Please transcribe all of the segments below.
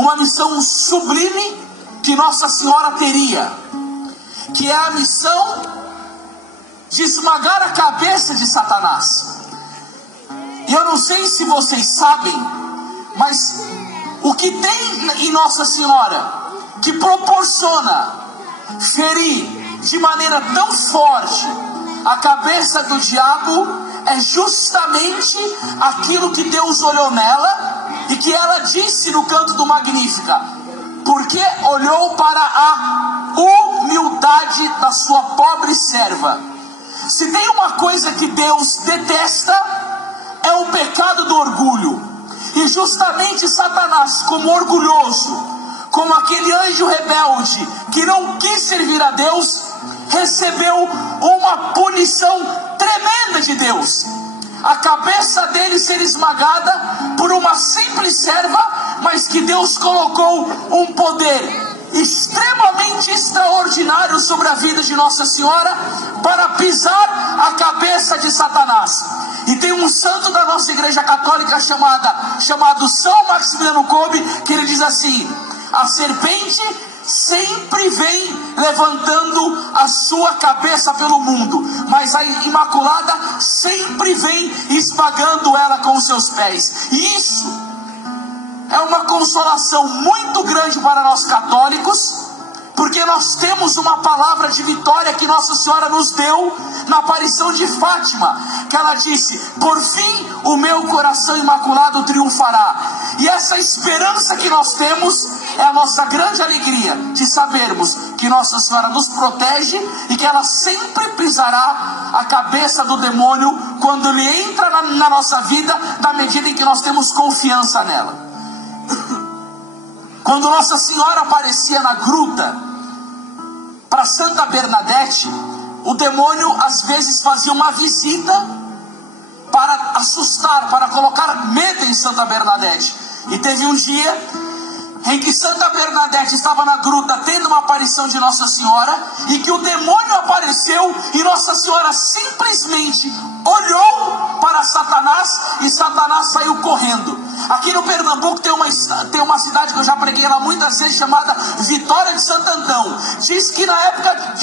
uma missão sublime que Nossa Senhora teria, que é a missão de esmagar a cabeça de Satanás. E eu não sei se vocês sabem, mas o que tem em Nossa Senhora que proporciona ferir de maneira tão forte a cabeça do diabo é justamente aquilo que Deus olhou nela e que ela disse no canto do Magnífica, porque olhou para a humildade da sua pobre serva. Se tem uma coisa que Deus detesta, é o pecado do orgulho. E justamente Satanás, como orgulhoso, como aquele anjo rebelde que não quis servir a Deus, recebeu uma punição tremenda de Deus. A cabeça dele ser esmagada por uma simples serva, mas que Deus colocou um poder extremamente extraordinário sobre a vida de Nossa Senhora para pisar a cabeça de Satanás. E tem um santo da nossa igreja católica chamado São Maximiliano Kolbe, que ele diz assim: a serpente sempre vem levantando a sua cabeça pelo mundo, mas a Imaculada sempre vem esmagando ela com os seus pés. E isso é uma consolação muito grande para nós católicos, porque nós temos uma palavra de vitória que Nossa Senhora nos deu na aparição de Fátima, que ela disse: por fim o meu coração imaculado triunfará. E essa esperança que nós temos é a nossa grande alegria de sabermos que Nossa Senhora nos protege e que ela sempre pisará a cabeça do demônio quando ele entra na nossa vida, na medida em que nós temos confiança nela. Quando Nossa Senhora aparecia na gruta para Santa Bernadette, o demônio às vezes fazia uma visita para assustar, para colocar medo em Santa Bernadette. E teve um dia em que Santa Bernadette estava na gruta tendo uma aparição de Nossa Senhora, e que o demônio apareceu e Nossa Senhora simplesmente olhou para Satanás e Satanás saiu correndo. Aqui no Pernambuco tem uma cidade que eu já preguei lá muitas vezes, chamada Vitória de Santo Antão. Diz que na época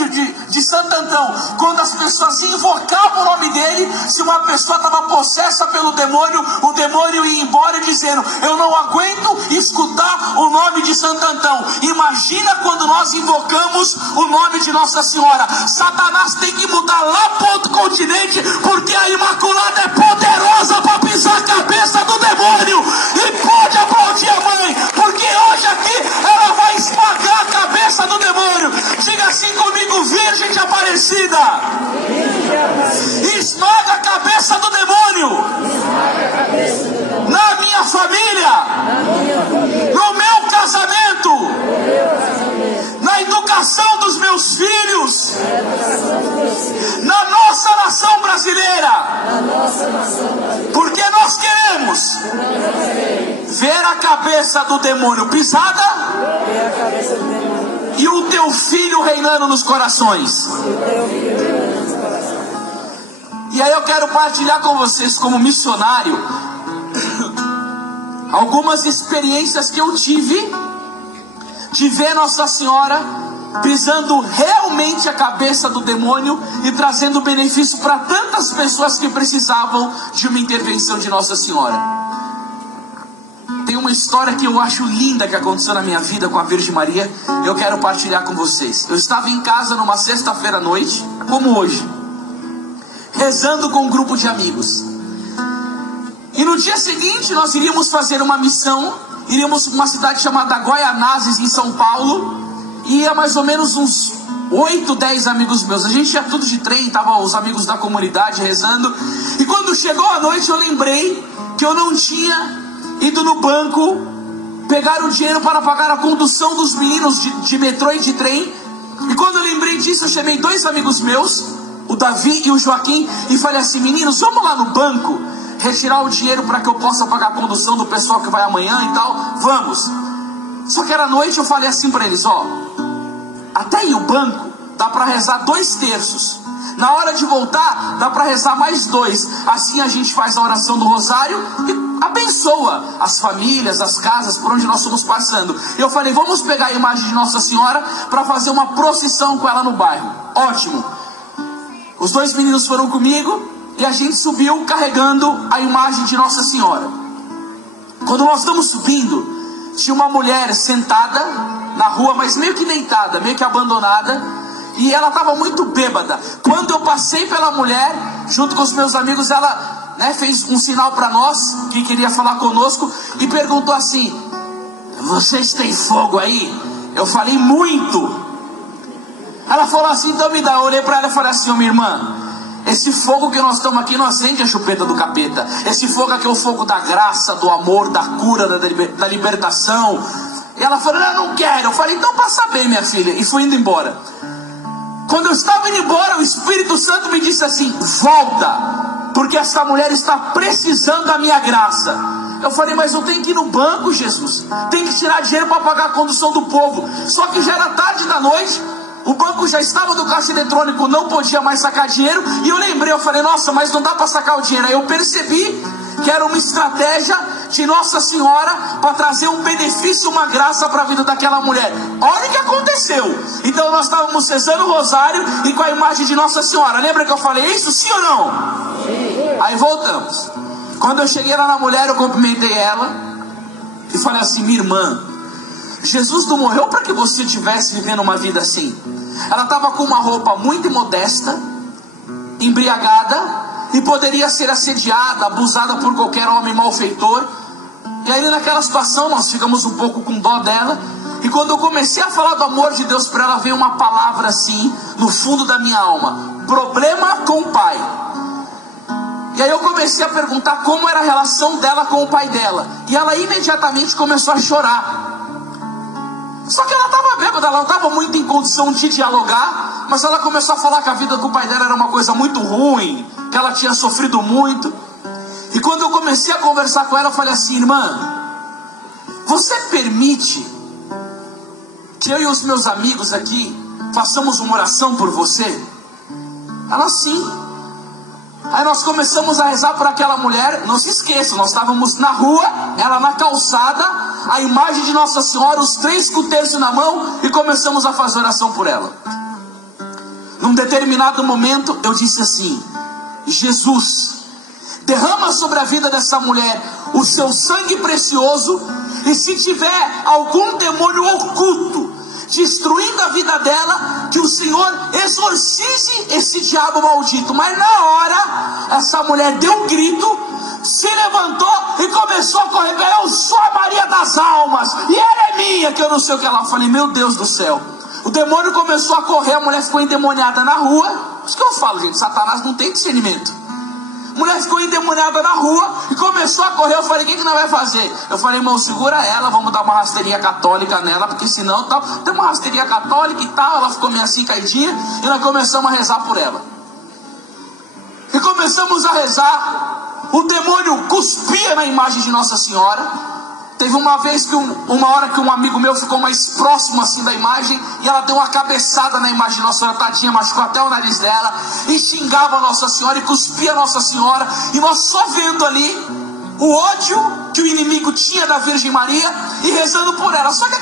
de Santo Antão, quando as pessoas invocavam o nome dele, se uma pessoa estava possessa pelo demônio, o demônio ia embora dizendo: eu não aguento escutar o nome de Santo Antão. Imagina quando nós invocamos o nome de Nossa Senhora. Satanás tem que mudar lá para outro continente, porque a Imaculada é poderosa para pisar a cabeça do demônio. E pode aplaudir a mãe, porque hoje aqui ela vai esmagar a cabeça do demônio. Diga assim comigo: Virgem de Aparecida, esmaga a cabeça do demônio na minha família, no meu casamento, na educação dos meus filhos, na nossa nação brasileira, porque nós queremos ver a cabeça do demônio pisada e o teu filho reinando nos corações. E aí eu quero partilhar com vocês, como missionário, algumas experiências que eu tive de ver Nossa Senhora pisando realmente a cabeça do demônio e trazendo benefício para tantas pessoas que precisavam de uma intervenção de Nossa Senhora. Tem uma história que eu acho linda que aconteceu na minha vida com a Virgem Maria. Eu quero partilhar com vocês. Eu estava em casa numa sexta-feira à noite, como hoje, rezando com um grupo de amigos. E no dia seguinte nós iríamos fazer uma missão. Iríamos para uma cidade chamada Guaianazes, em São Paulo. E ia mais ou menos uns 8, 10 amigos meus. A gente ia tudo de trem, estavam os amigos da comunidade rezando. E quando chegou a noite eu lembrei que eu não tinha ido no banco pegar o dinheiro para pagar a condução dos meninos de metrô e de trem. E quando eu lembrei disso, eu chamei 2 amigos meus, o Davi e o Joaquim, e falei assim: meninos, vamos lá no banco retirar o dinheiro para que eu possa pagar a condução do pessoal que vai amanhã e tal. Vamos. Só que era noite, eu falei assim para eles: ó, até aí o banco dá para rezar 2 terços. Na hora de voltar, dá para rezar mais 2. Assim a gente faz a oração do rosário e abençoa as famílias, as casas por onde nós estamos passando. Eu falei, vamos pegar a imagem de Nossa Senhora para fazer uma procissão com ela no bairro. Ótimo. Os 2 meninos foram comigo e a gente subiu carregando a imagem de Nossa Senhora. Quando nós estamos subindo, tinha uma mulher sentada na rua, mas meio que deitada, meio que abandonada, e ela estava muito bêbada. Quando eu passei pela mulher, junto com os meus amigos, ela fez um sinal para nós, que queria falar conosco, e perguntou assim: vocês têm fogo aí? Eu falei, muito. Ela falou assim, então me dá. Eu olhei para ela e falei assim, minha irmã, esse fogo que nós estamos aqui não acende a chupeta do capeta. Esse fogo aqui é o fogo da graça, do amor, da cura, da libertação. E ela falou, eu não quero. Eu falei, então passa bem, minha filha. E fui indo embora. Quando eu estava indo embora, o Espírito Santo me disse assim, volta, porque essa mulher está precisando da minha graça. Eu falei, mas eu tenho que ir no banco, Jesus. Tenho que tirar dinheiro para pagar a condução do povo. Só que já era tarde da noite. O banco já estava do caixa eletrônico, não podia mais sacar dinheiro. E eu lembrei, eu falei, nossa, mas não dá para sacar o dinheiro. Aí eu percebi que era uma estratégia de Nossa Senhora para trazer um benefício, uma graça para a vida daquela mulher. Olha o que aconteceu. Então nós estávamos rezando o rosário e com a imagem de Nossa Senhora. Lembra que eu falei isso? Sim ou não? Sim. Aí voltamos. Quando eu cheguei lá na mulher, eu cumprimentei ela e falei assim, minha irmã, Jesus não morreu para que você estivesse vivendo uma vida assim. Ela estava com uma roupa muito modesta, embriagada, e poderia ser assediada, abusada por qualquer homem malfeitor. E aí naquela situação nós ficamos um pouco com dó dela. E quando eu comecei a falar do amor de Deus para ela, veio uma palavra assim no fundo da minha alma: problema com o pai. E aí eu comecei a perguntar como era a relação dela com o pai dela. E ela imediatamente começou a chorar. Só que ela estava bêbada, ela não estava muito em condição de dialogar, mas ela começou a falar que a vida com o pai dela era uma coisa muito ruim, que ela tinha sofrido muito. E quando eu comecei a conversar com ela, eu falei assim, irmã, você permite que eu e os meus amigos aqui façamos uma oração por você? Ela, sim. Aí nós começamos a rezar por aquela mulher. Não se esqueça, nós estávamos na rua, ela na calçada, a imagem de Nossa Senhora, os 3 com o terço na mão, e começamos a fazer oração por ela. Num determinado momento eu disse assim, Jesus, derrama sobre a vida dessa mulher o seu sangue precioso, e se tiver algum demônio oculto destruindo a vida dela, que o Senhor exorcize esse diabo maldito. Mas na hora, essa mulher deu um grito, se levantou e começou a correr, eu sou a Maria das almas, e ela é minha, que eu não sei o que ela. Eu falei, meu Deus do céu. O demônio começou a correr, a mulher ficou endemoniada na rua. Isso que eu falo, gente, Satanás não tem discernimento. A mulher ficou endemoniada na rua e começou a correr. Eu falei, o que nós vai fazer? Eu falei, irmão, segura ela, vamos dar uma rasteirinha católica nela, porque senão tal. Tem uma rasteirinha católica e tal. Ela ficou meio assim caidinha, e nós começamos a rezar por ela. E começamos a rezar. O demônio cuspia na imagem de Nossa Senhora. Teve uma vez que uma hora que um amigo meu ficou mais próximo assim da imagem, e ela deu uma cabeçada na imagem de Nossa Senhora, tadinha, machucou até o nariz dela, e xingava Nossa Senhora e cuspia Nossa Senhora, e nós só vendo ali o ódio que o inimigo tinha da Virgem Maria e rezando por ela. Só que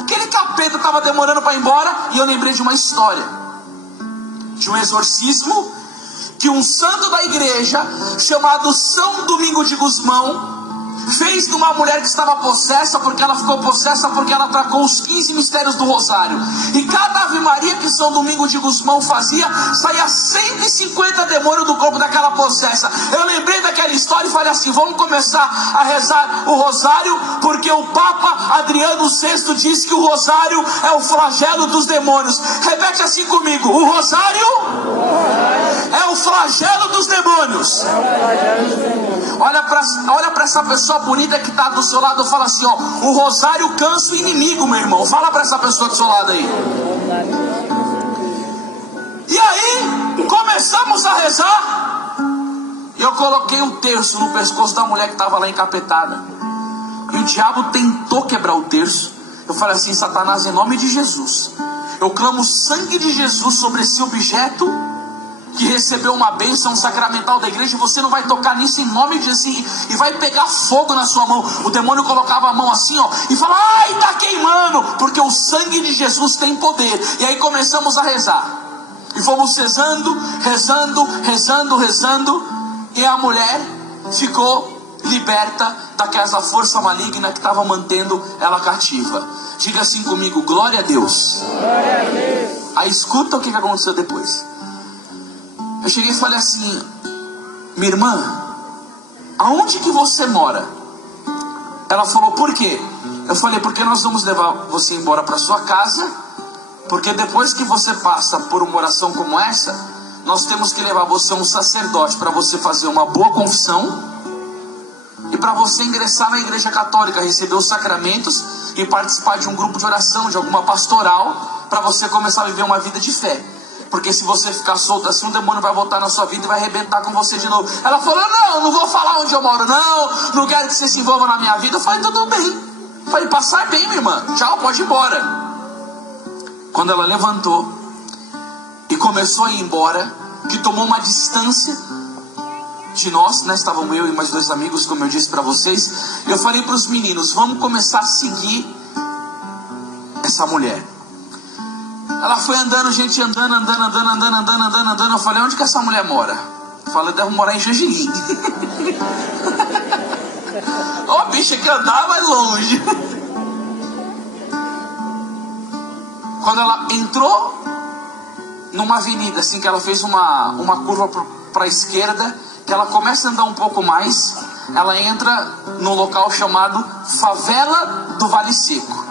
aquele capeta estava demorando para ir embora, e eu lembrei de uma história, de um exorcismo que um santo da igreja chamado São Domingo de Gusmão fez de uma mulher que estava possessa, porque ela ficou possessa porque ela tracou os 15 mistérios do rosário. E cada Ave Maria que São Domingo de Gusmão fazia, saía 150 demônios do corpo daquela possessa. Eu lembrei daquela história e falei assim, vamos começar a rezar o rosário, porque o Papa Adriano VI diz que o rosário é o flagelo dos demônios. Repete assim comigo, o rosário é o flagelo dos demônios. Olha para essa pessoa bonita que está do seu lado, fala assim, ó, o rosário cansa o inimigo, meu irmão. Fala para essa pessoa do seu lado aí. E aí começamos a rezar. Eu coloquei um terço no pescoço da mulher que estava lá encapetada, e o diabo tentou quebrar o terço. Eu falei assim, Satanás, em nome de Jesus, eu clamo o sangue de Jesus sobre esse objeto, que recebeu uma bênção sacramental da igreja, você não vai tocar nisso em nome de Jesus, e vai pegar fogo na sua mão. O demônio colocava a mão assim, ó, e falava: ai, tá queimando, porque o sangue de Jesus tem poder. E aí começamos a rezar, e fomos rezando, e a mulher ficou liberta daquela força maligna que estava mantendo ela cativa. Diga assim comigo: glória a Deus. Glória a Deus. Aí escuta o que aconteceu depois. Eu cheguei e falei assim: minha irmã, aonde que você mora? Ela falou: por quê? Eu falei: porque nós vamos levar você embora para sua casa, porque depois que você passa por uma oração como essa, nós temos que levar você a um sacerdote para você fazer uma boa confissão, e para você ingressar na igreja católica, receber os sacramentos e participar de um grupo de oração, de alguma pastoral, para você começar a viver uma vida de fé. Porque se você ficar solto assim, um demônio vai voltar na sua vida e vai arrebentar com você de novo. Ela falou: não vou falar onde eu moro, não quero que você se envolva na minha vida. Eu falei: tudo bem. Eu falei: passar bem, minha irmã, tchau, pode ir embora. Quando ela levantou e começou a ir embora, que tomou uma distância de nós, né? Estavam eu e mais 2 amigos, como eu disse para vocês. Eu falei para os meninos: vamos começar a seguir essa mulher. Ela foi andando, gente, andando. Eu falei: onde que essa mulher mora? Eu falei: deve morar em Jangiri. Ó, bicha que andava longe. Quando ela entrou numa avenida, assim, que ela fez uma curva para a esquerda, que ela começa a andar um pouco mais, ela entra num local chamado Favela do Vale Seco.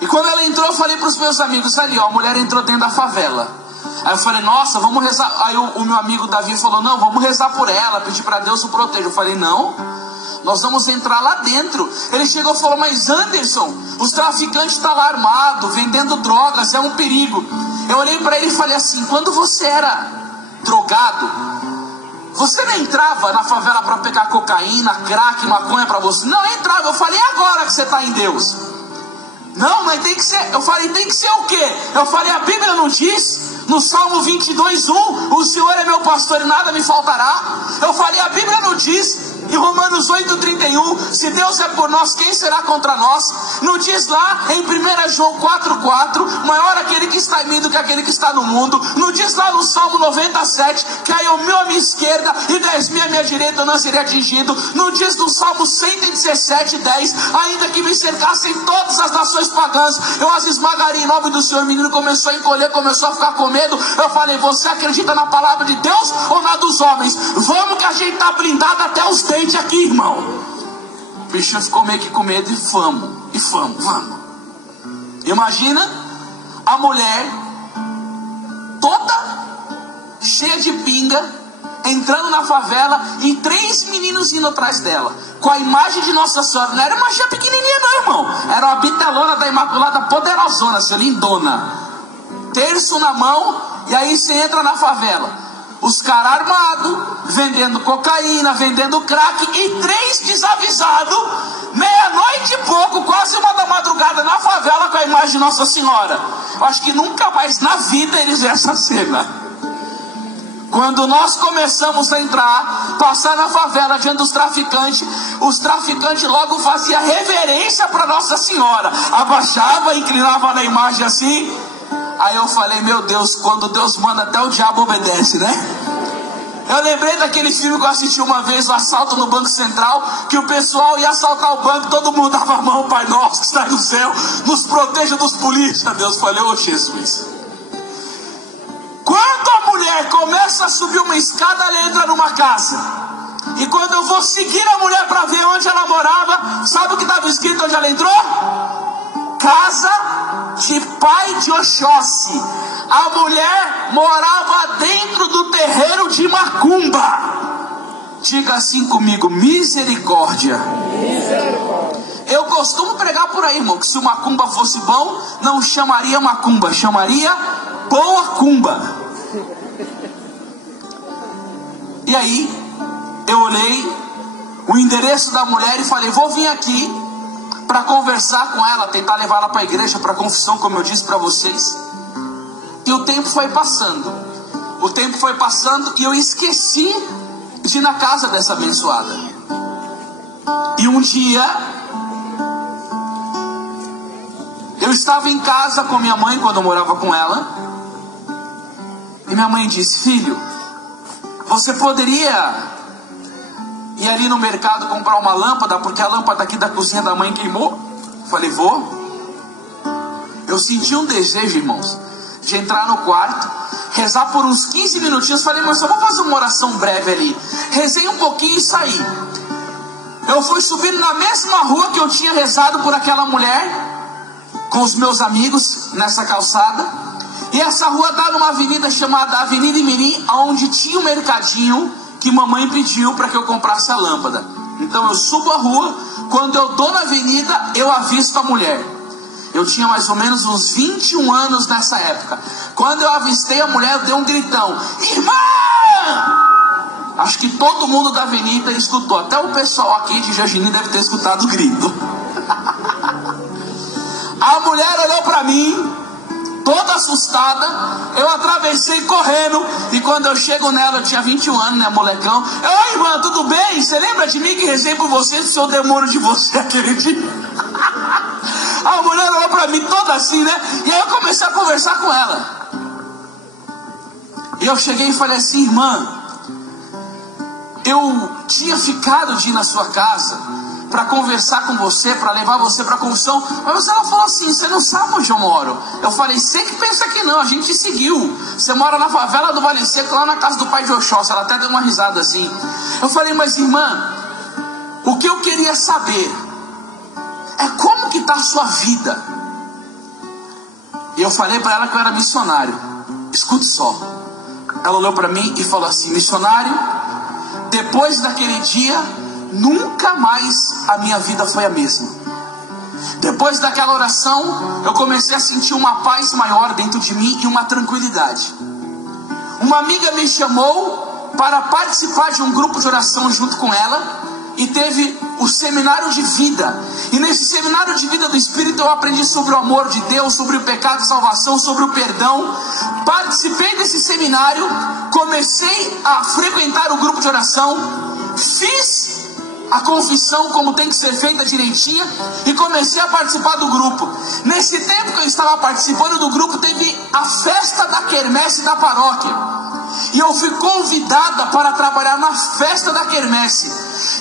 E quando ela entrou, eu falei para os meus amigos: ali, ó, a mulher entrou dentro da favela. Aí eu falei: nossa, vamos rezar. Aí o meu amigo Davi falou: não, vamos rezar por ela, pedir para Deus o proteja. Eu falei: não, nós vamos entrar lá dentro. Ele chegou e falou: mas Anderson, os traficantes estão lá armados, vendendo drogas, é um perigo. Eu olhei para ele e falei assim: quando você era drogado, você não entrava na favela para pegar cocaína, crack, maconha para você? Não entrava. Eu falei: e agora que você está em Deus? Não, mas tem que ser. Eu falei: tem que ser o quê? Eu falei: a Bíblia não diz no Salmo 22:1, o Senhor é meu pastor e nada me faltará? Eu falei: a Bíblia não diz em Romanos 8:31, se Deus é por nós, quem será contra nós? Não diz lá em 1 João 4:4, maior aquele que está em mim do que aquele que está no mundo? Não diz lá no Salmo 97, que aí o meu à minha esquerda e 10.000 à minha direita, eu não serei atingido? Não diz no Salmo 117:10, ainda que me cercassem todas as nações pagãs, eu as esmagaria em nome do Senhor? O menino começou a encolher, começou a ficar com medo. Eu falei: você acredita na palavra de Deus ou na dos homens? Vamos que a gente está blindado até os dentes aqui, irmão. O bicho ficou meio que com medo e vamos. Imagina a mulher toda cheia de pinga, entrando na favela e 3 meninos indo atrás dela, com a imagem de Nossa Senhora. Não era uma magia pequenininha não, irmão. Era uma bitelona da Imaculada, poderosona, assim, lindona, terço na mão. E aí você entra na favela, os caras armados, vendendo cocaína, vendendo crack, e 3 desavisados, meia-noite e pouco, quase 1 da madrugada, na favela com a imagem de Nossa Senhora. Eu acho que nunca mais na vida eles viram essa cena. Quando nós começamos a entrar, passar na favela diante dos traficantes, os traficantes logo faziam reverência para Nossa Senhora, abaixava, inclinava na imagem assim. Aí eu falei: meu Deus, quando Deus manda, até o diabo obedece, né? Eu lembrei daquele filme que eu assisti uma vez, o assalto no Banco Central, que o pessoal ia assaltar o banco, todo mundo dava a mão: Pai nosso que está no céu, nos proteja dos polícias. Deus falou: ô Jesus. Quando a mulher começa a subir uma escada, ela entra numa casa. E quando eu vou seguir a mulher para ver onde ela morava, sabe o que estava escrito onde ela entrou? Casa de pai de Oxóssi. A mulher morava dentro do terreiro de macumba. Diga assim comigo: misericórdia. Eu costumo pregar por aí, irmão, que se o macumba fosse bom, não chamaria macumba, chamaria boa cumba. E aí eu olhei o endereço da mulher e falei: vou vir aqui para conversar com ela, tentar levar ela para a igreja, para confissão, como eu disse para vocês. E o tempo foi passando. o tempo foi passando e eu esqueci de ir na casa dessa abençoada. E um dia eu estava em casa com minha mãe, quando eu morava com ela, e minha mãe disse: filho, você poderia ir ali no mercado comprar uma lâmpada, porque a lâmpada aqui da cozinha da mãe queimou? Eu falei: vou. Eu senti um desejo, irmãos, de entrar no quarto, rezar por uns 15 minutinhos. Falei: mas só vou fazer uma oração breve ali. Rezei um pouquinho e saí. Eu fui subindo na mesma rua que eu tinha rezado por aquela mulher, com os meus amigos, nessa calçada. E essa rua dá numa avenida chamada Avenida Imirim, onde tinha um mercadinho que mamãe pediu para que eu comprasse a lâmpada. Então eu subo a rua. Quando eu dou na avenida, eu avisto a mulher. Eu tinha mais ou menos uns 21 anos nessa época. Quando eu avistei a mulher, eu dei um gritão: irmã! Acho que todo mundo da avenida escutou. Até o pessoal aqui de Jardim deve ter escutado o grito. A mulher olhou para mim, toda assustada. Eu atravessei correndo. E quando eu chego nela, eu tinha 21 anos, né, molecão. Oi, irmã, tudo bem? Você lembra de mim que rezei por você, do seu demônio de você aquele dia? A mulher olhou para mim toda assim, né? E aí eu comecei a conversar com ela. E eu cheguei e falei assim: irmã, eu tinha ficado de ir na sua casa para conversar com você, para levar você para a confissão, mas ela falou assim: você não sabe onde eu moro. Eu falei: você que pensa que não, a gente seguiu. Você mora na favela do Vale Seco, lá na casa do pai de Oxóssi. Ela até deu uma risada assim. Eu falei: mas irmã, o que eu queria saber é como que está a sua vida. E eu falei para ela que eu era missionário. Escute só. Ela olhou para mim e falou assim: missionário, depois daquele dia, nunca mais a minha vida foi a mesma. Depois daquela oração, eu comecei a sentir uma paz maior dentro de mim e uma tranquilidade. Uma amiga me chamou para participar de um grupo de oração junto com ela, e teve o seminário de vida. E nesse seminário de vida do Espírito eu aprendi sobre o amor de Deus, sobre o pecado e salvação, sobre o perdão. Participei desse seminário, comecei a frequentar o grupo de oração, fiz a confissão como tem que ser feita direitinha e comecei a participar do grupo. Nesse tempo que eu estava participando do grupo, teve a festa da quermesse da paróquia. E eu fui convidada para trabalhar na festa da quermesse.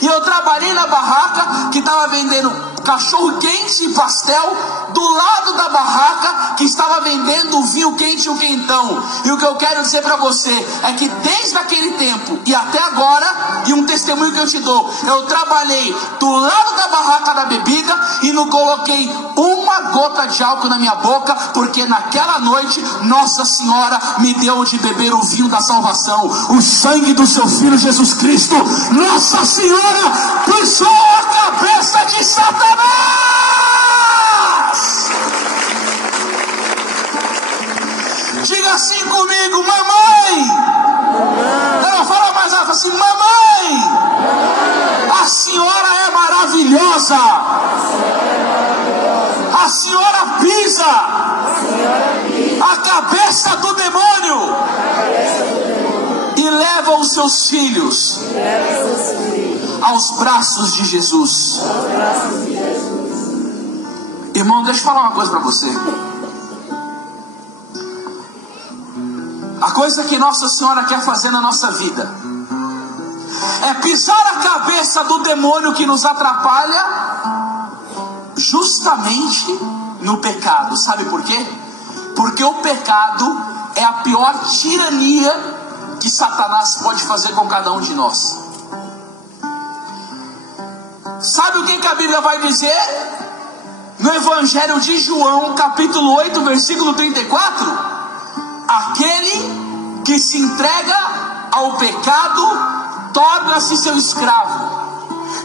E eu trabalhei na barraca que estava vendendo cachorro quente e pastel, do lado da barraca que estava vendendo o vinho quente e o quentão. E o que eu quero dizer para você é que desde aquele tempo e até agora, e um testemunho que eu te dou, eu trabalhei do lado da barraca da bebida e não coloquei uma gota de álcool na minha boca, porque naquela noite Nossa Senhora me deu de beber o vinho da salvação, o sangue do seu Filho Jesus Cristo. Nossa Senhora pisou a cabeça de Satanás. Diga assim comigo: mamãe. Ela fala mais alto assim: mamãe, a senhora é maravilhosa. A senhora pisa a cabeça do demônio e leva os seus filhos aos braços de Jesus. Irmão, deixa eu falar uma coisa para você. A coisa que Nossa Senhora quer fazer na nossa vida é pisar a cabeça do demônio que nos atrapalha justamente no pecado. Sabe por quê? Porque o pecado é a pior tirania que Satanás pode fazer com cada um de nós. Sabe o que a Bíblia vai dizer? No Evangelho de João, capítulo 8, versículo 34: aquele que se entrega ao pecado torna-se seu escravo.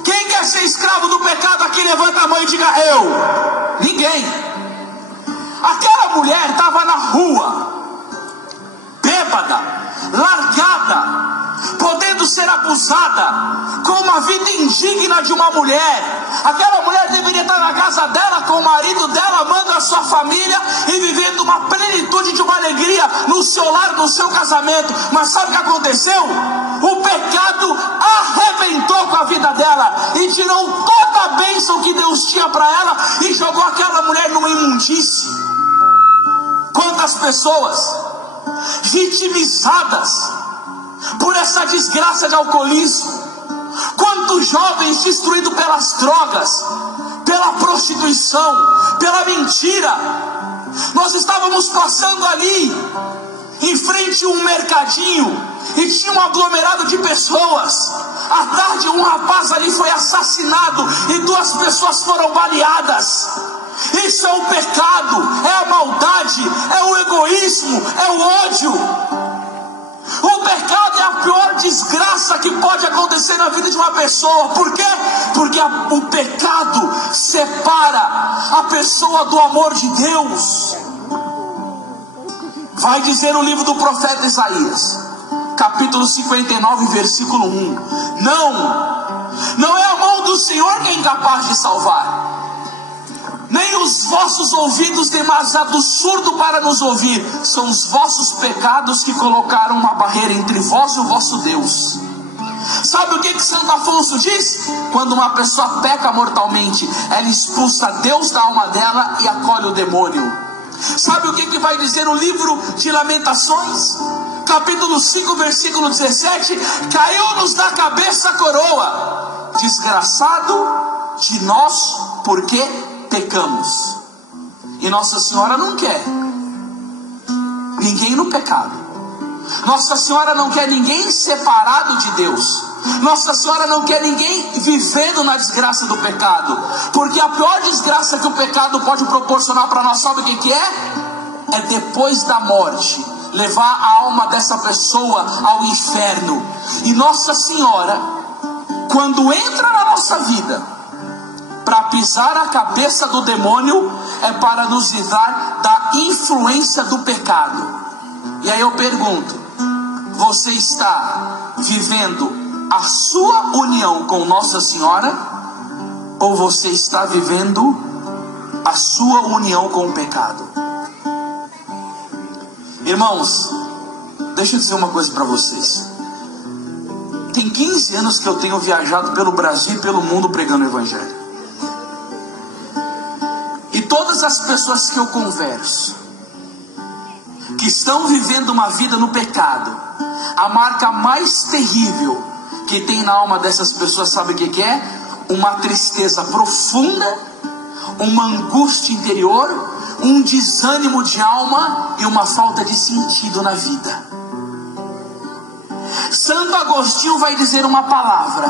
Quem quer ser escravo do pecado aqui, levanta a mão e diga: eu. Ninguém. Aquela mulher estava na rua, bêbada, largada, podendo ser ser abusada, com uma vida indigna de uma mulher. Aquela mulher deveria estar na casa dela, com o marido dela, amando a sua família e vivendo uma plenitude de uma alegria no seu lar, no seu casamento. Mas sabe o que aconteceu? O pecado arrebentou com a vida dela e tirou toda a bênção que Deus tinha para ela e jogou aquela mulher numa imundície. Quantas pessoas vitimizadas por essa desgraça de alcoolismo, quantos jovens destruídos pelas drogas, pela prostituição, pela mentira. Nós estávamos passando ali em frente a um mercadinho e tinha um aglomerado de pessoas. À tarde um rapaz ali foi assassinado e 2 pessoas foram baleadas. Isso é o pecado, é a maldade, é o egoísmo, é o ódio. O pecado é a pior desgraça que pode acontecer na vida de uma pessoa. Por quê? Porque o pecado separa a pessoa do amor de Deus. Vai dizer o livro do profeta Isaías, capítulo 59, versículo 1: Não é a mão do Senhor que é incapaz de salvar, nem os vossos ouvidos demasiado surdo para nos ouvir. São os vossos pecados que colocaram uma barreira entre vós e o vosso Deus. Sabe o que Santo Afonso diz? Quando uma pessoa peca mortalmente, ela expulsa Deus da alma dela e acolhe o demônio. Sabe o que vai dizer o livro de Lamentações? Capítulo 5, versículo 17: caiu-nos da cabeça a coroa, desgraçado de nós, porque pecamos. E Nossa Senhora não quer ninguém no pecado. Nossa Senhora não quer ninguém separado de Deus. Nossa Senhora não quer ninguém vivendo na desgraça do pecado. Porque a pior desgraça que o pecado pode proporcionar para nós, sabe o que é? É depois da morte levar a alma dessa pessoa ao inferno. E Nossa Senhora, quando entra na nossa vida para pisar a cabeça do demônio, é para nos livrar da influência do pecado. E aí eu pergunto: você está vivendo a sua união com Nossa Senhora, ou você está vivendo a sua união com o pecado? Irmãos, deixa eu dizer uma coisa para vocês. Tem 15 anos que eu tenho viajado pelo Brasil e pelo mundo pregando o Evangelho. E todas as pessoas que eu converso, que estão vivendo uma vida no pecado, a marca mais terrível que tem na alma dessas pessoas, sabe o que é? Uma tristeza profunda, uma angústia interior, um desânimo de alma e uma falta de sentido na vida. Santo Agostinho vai dizer uma palavra: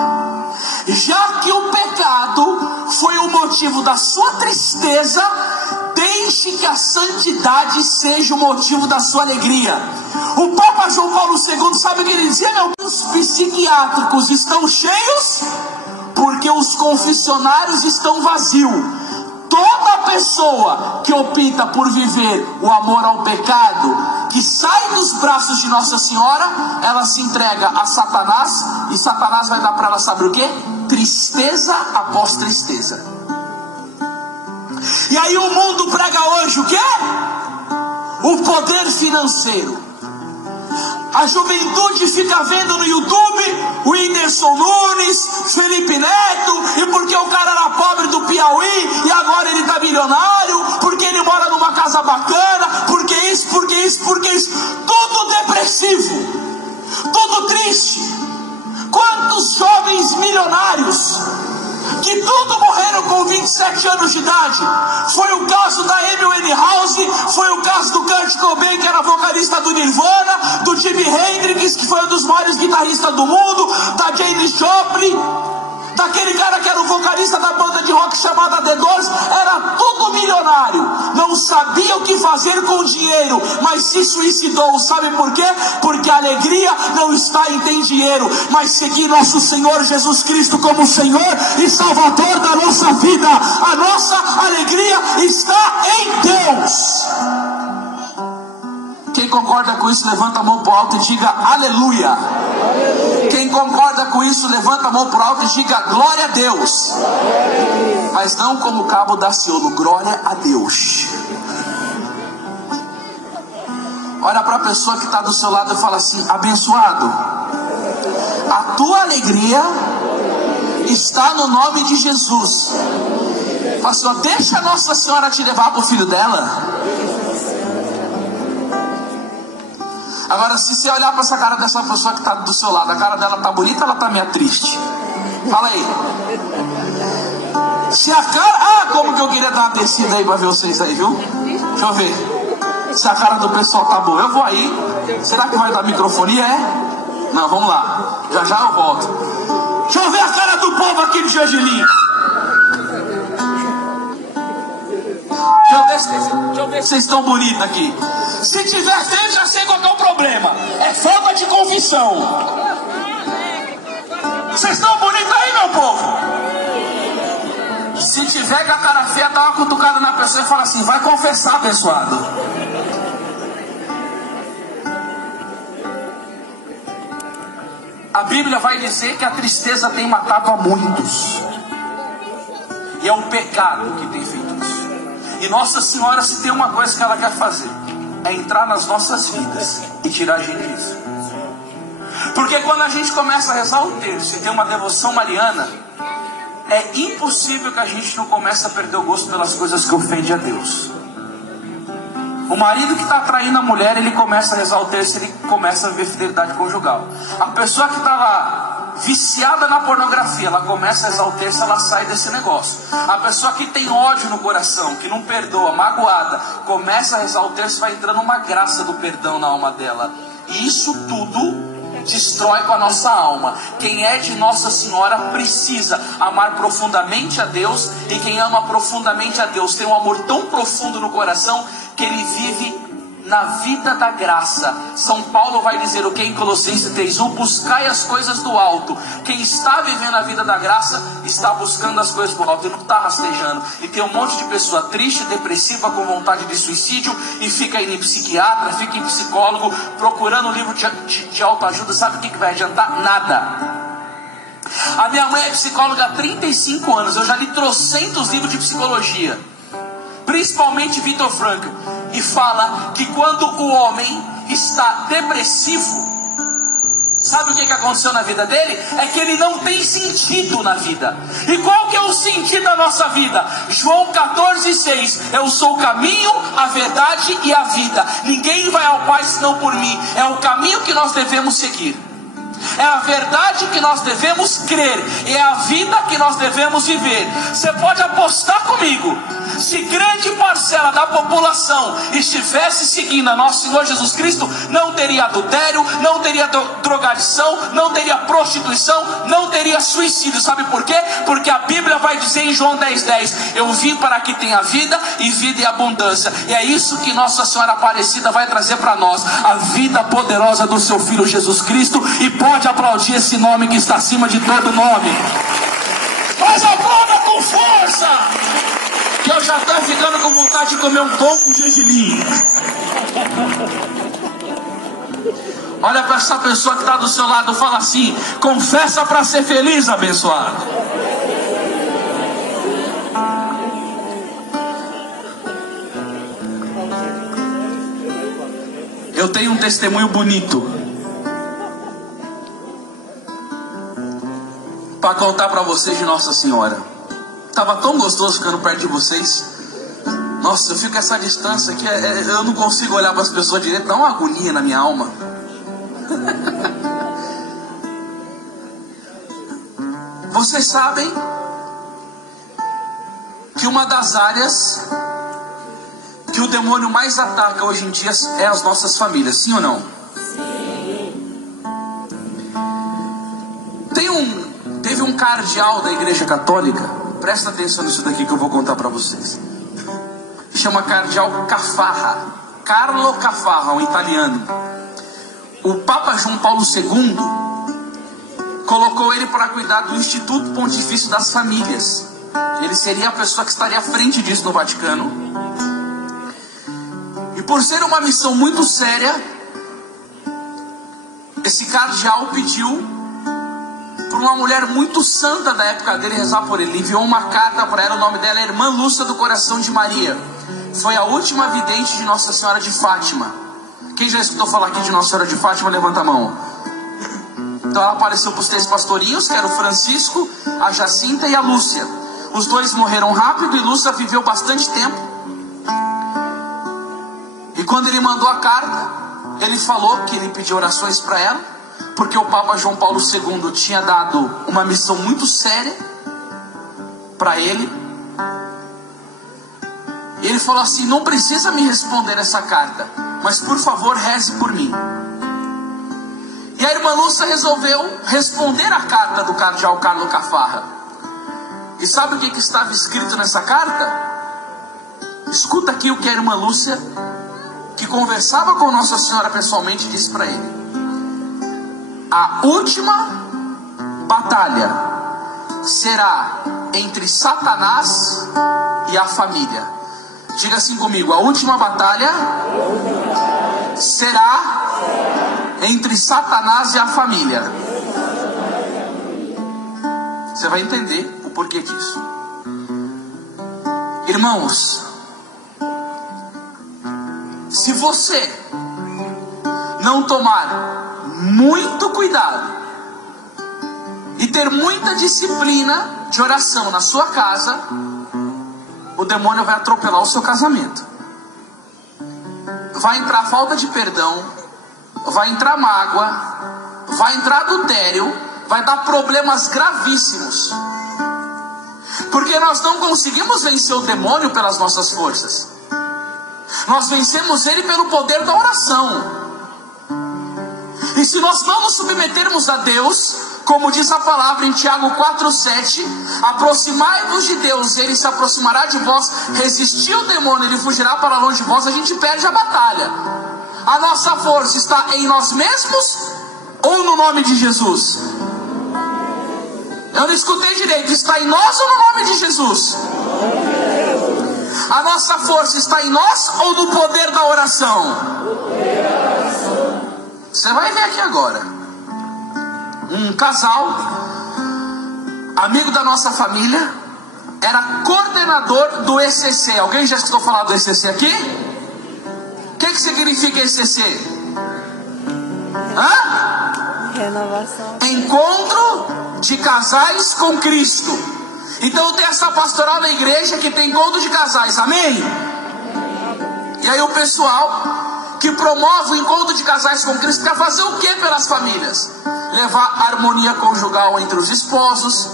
já que o pecado foi o motivo da sua tristeza, deixe que a santidade seja o motivo da sua alegria. O Papa João Paulo II, sabe o que ele dizia? Os psiquiátricos estão cheios porque os confessionários estão vazios. Toda pessoa que opta por viver o amor ao pecado, que sai dos braços de Nossa Senhora, ela se entrega a Satanás, e Satanás vai dar para ela, sabe o que? Tristeza após tristeza. E aí o mundo prega hoje o quê? O poder financeiro. A juventude fica vendo no YouTube o Whindersson Nunes, Felipe Neto, e porque o cara era pobre do Piauí e agora ele está milionário, porque ele mora numa casa bacana, porque isso. Tudo depressivo, tudo triste. Quantos jovens milionários que tudo morreram com 27 anos de idade? Foi o caso da Amy Winehouse, foi o caso do Kurt Cobain, que era vocalista do Nirvana, do Jimi Hendrix, que foi um dos maiores guitarristas do mundo, da Janis Joplin, daquele cara que era o vocalista da banda de rock chamada The Doors. Era tudo milionário, não sabia o que fazer com o dinheiro, mas se suicidou. Sabe por quê? Porque a alegria não está em ter dinheiro, mas seguir nosso Senhor Jesus Cristo como Senhor e Salvador da nossa vida. A nossa alegria está em Deus. Quem concorda com isso, levanta a mão para o alto e diga aleluia. Aleluia. Quem concorda com isso, levanta a mão pro alto e diga glória a Deus. Mas não como o cabo Daciolo, glória a Deus. Olha para a pessoa que está do seu lado e fala assim: abençoado, a tua alegria está no nome de Jesus. Fala assim: ó, deixa a Nossa Senhora te levar para o filho dela. Agora, se você olhar para essa cara dessa pessoa que está do seu lado, a cara dela está bonita ou ela está meio triste? Fala aí. Se a cara... como que eu queria dar uma descida aí para ver vocês aí, viu? Deixa eu ver. Se a cara do pessoal tá boa, eu vou aí. Será que vai dar microfonia? É? Não, vamos lá. Já já eu volto. Deixa eu ver a cara do povo aqui de Angelim. Deixa eu ver se vocês estão bonitos aqui. Se tiver feio, já sei qual é o problema. É falta de confissão. Vocês estão bonitos aí, meu povo? Se tiver com a cara feia, dá uma cutucada na pessoa e fala assim: vai confessar, abençoado. A Bíblia vai dizer que a tristeza tem matado a muitos. E é um pecado que tem feito isso. E Nossa Senhora, se tem uma coisa que ela quer fazer, é entrar nas nossas vidas e tirar a gente disso. Porque quando a gente começa a rezar o terço e tem uma devoção mariana, é impossível que a gente não comece a perder o gosto pelas coisas que ofendem a Deus. O marido que está traindo a mulher, ele começa a rezar o terço, ele começa a ver fidelidade conjugal. A pessoa que estava viciada na pornografia, ela começa a rezar o terço, ela sai desse negócio. A pessoa que tem ódio no coração, que não perdoa, magoada, começa a rezar o terço, vai entrando uma graça do perdão na alma dela. E isso tudo destrói com a nossa alma. Quem é de Nossa Senhora precisa amar profundamente a Deus. E quem ama profundamente a Deus tem um amor tão profundo no coração que ele vive na vida da graça. São Paulo vai dizer o que em Colossenses 3:1: buscai as coisas do alto. Quem está vivendo a vida da graça está buscando as coisas do alto e não está rastejando. E tem um monte de pessoa triste, depressiva, com vontade de suicídio, e fica indo em psiquiatra, fica em psicólogo, procurando um livro de autoajuda. Sabe o que vai adiantar? Nada. A minha mãe é psicóloga há 35 anos. Eu já li trocentos livros de psicologia, principalmente Viktor Frankl, e fala que quando o homem está depressivo, sabe o que aconteceu na vida dele? É que ele não tem sentido na vida. E qual que é o sentido da nossa vida? João 14,6: eu sou o caminho, a verdade e a vida. Ninguém vai ao Pai senão por mim. É o caminho que nós devemos seguir. É a verdade que nós devemos crer. É a vida que nós devemos viver. Você pode apostar comigo, se grande parcela da população estivesse seguindo a nosso Senhor Jesus Cristo, não teria adultério, não teria drogadição, não teria prostituição, não teria suicídio. Sabe por quê? Porque a Bíblia vai dizer em João 10:10: eu vim para que tenha vida e vida em abundância. E é isso que Nossa Senhora Aparecida vai trazer para nós: a vida poderosa do seu Filho Jesus Cristo. E pode aplaudir esse nome que está acima de todo nome. Mas aplauda com força, que eu já estou ficando com vontade de comer um pão com gergelim. Olha para essa pessoa que está do seu lado e fala assim: confessa para ser feliz, abençoado. Eu tenho um testemunho bonito para contar para vocês de Nossa Senhora. Tava tão gostoso ficando perto de vocês. Nossa, eu fico a essa distância aqui, eu não consigo olhar para as pessoas direito, dá uma agonia na minha alma. Vocês sabem que uma das áreas que o demônio mais ataca hoje em dia é as nossas famílias, sim ou não? Teve um cardeal da Igreja Católica, presta atenção nisso daqui que eu vou contar para vocês. Chama cardeal Caffarra, Carlo Caffarra, um italiano. O Papa João Paulo II colocou ele para cuidar do Instituto Pontifício das Famílias. Ele seria a pessoa que estaria à frente disso no Vaticano. E por ser uma missão muito séria, esse cardeal pediu por uma mulher muito santa da época dele rezar por ele. Ele enviou uma carta para ela, o nome dela é Irmã Lúcia do Coração de Maria. Foi a última vidente de Nossa Senhora de Fátima. Quem já escutou falar aqui de Nossa Senhora de Fátima, levanta a mão. Então ela apareceu para os 3 pastorinhos, que eram o Francisco, a Jacinta e a Lúcia. Os 2 morreram rápido e Lúcia viveu bastante tempo. E quando ele mandou a carta, ele falou que ele pediu orações para ela, porque o Papa João Paulo II tinha dado uma missão muito séria para ele. E ele falou assim: não precisa me responder essa carta, mas por favor reze por mim. E a irmã Lúcia resolveu responder a carta do cardeal Carlo Cafarra. E sabe o que estava escrito nessa carta? Escuta aqui o que a irmã Lúcia, que conversava com Nossa Senhora pessoalmente, disse para ele: a última batalha será entre Satanás e a família. Diga assim comigo: a última batalha será entre Satanás e a família. Você vai entender o porquê disso. Irmãos, se você não tomar muito cuidado e ter muita disciplina de oração na sua casa, o demônio vai atropelar o seu casamento. Vai entrar falta de perdão, vai entrar mágoa, vai entrar adultério, vai dar problemas gravíssimos. Porque nós não conseguimos vencer o demônio pelas nossas forças. Nós vencemos ele pelo poder da oração. E se nós não nos submetermos a Deus, como diz a palavra em Tiago 4,7, aproximai-vos de Deus, ele se aproximará de vós. Resistir o demônio, ele fugirá para longe de vós. A gente perde a batalha. A nossa força está em nós mesmos ou no nome de Jesus? Eu não escutei direito. Está em nós ou no nome de Jesus? A nossa força está em nós ou no poder da oração? Você vai ver aqui agora. Um casal, amigo da nossa família, era coordenador do ECC. Alguém já escutou falar do ECC aqui? O que significa ECC? Renovação. Encontro de casais com Cristo. Então tem essa pastoral na igreja que tem encontro de casais, amém? E aí o pessoal que promove o encontro de casais com Cristo quer fazer o que pelas famílias? Levar harmonia conjugal entre os esposos,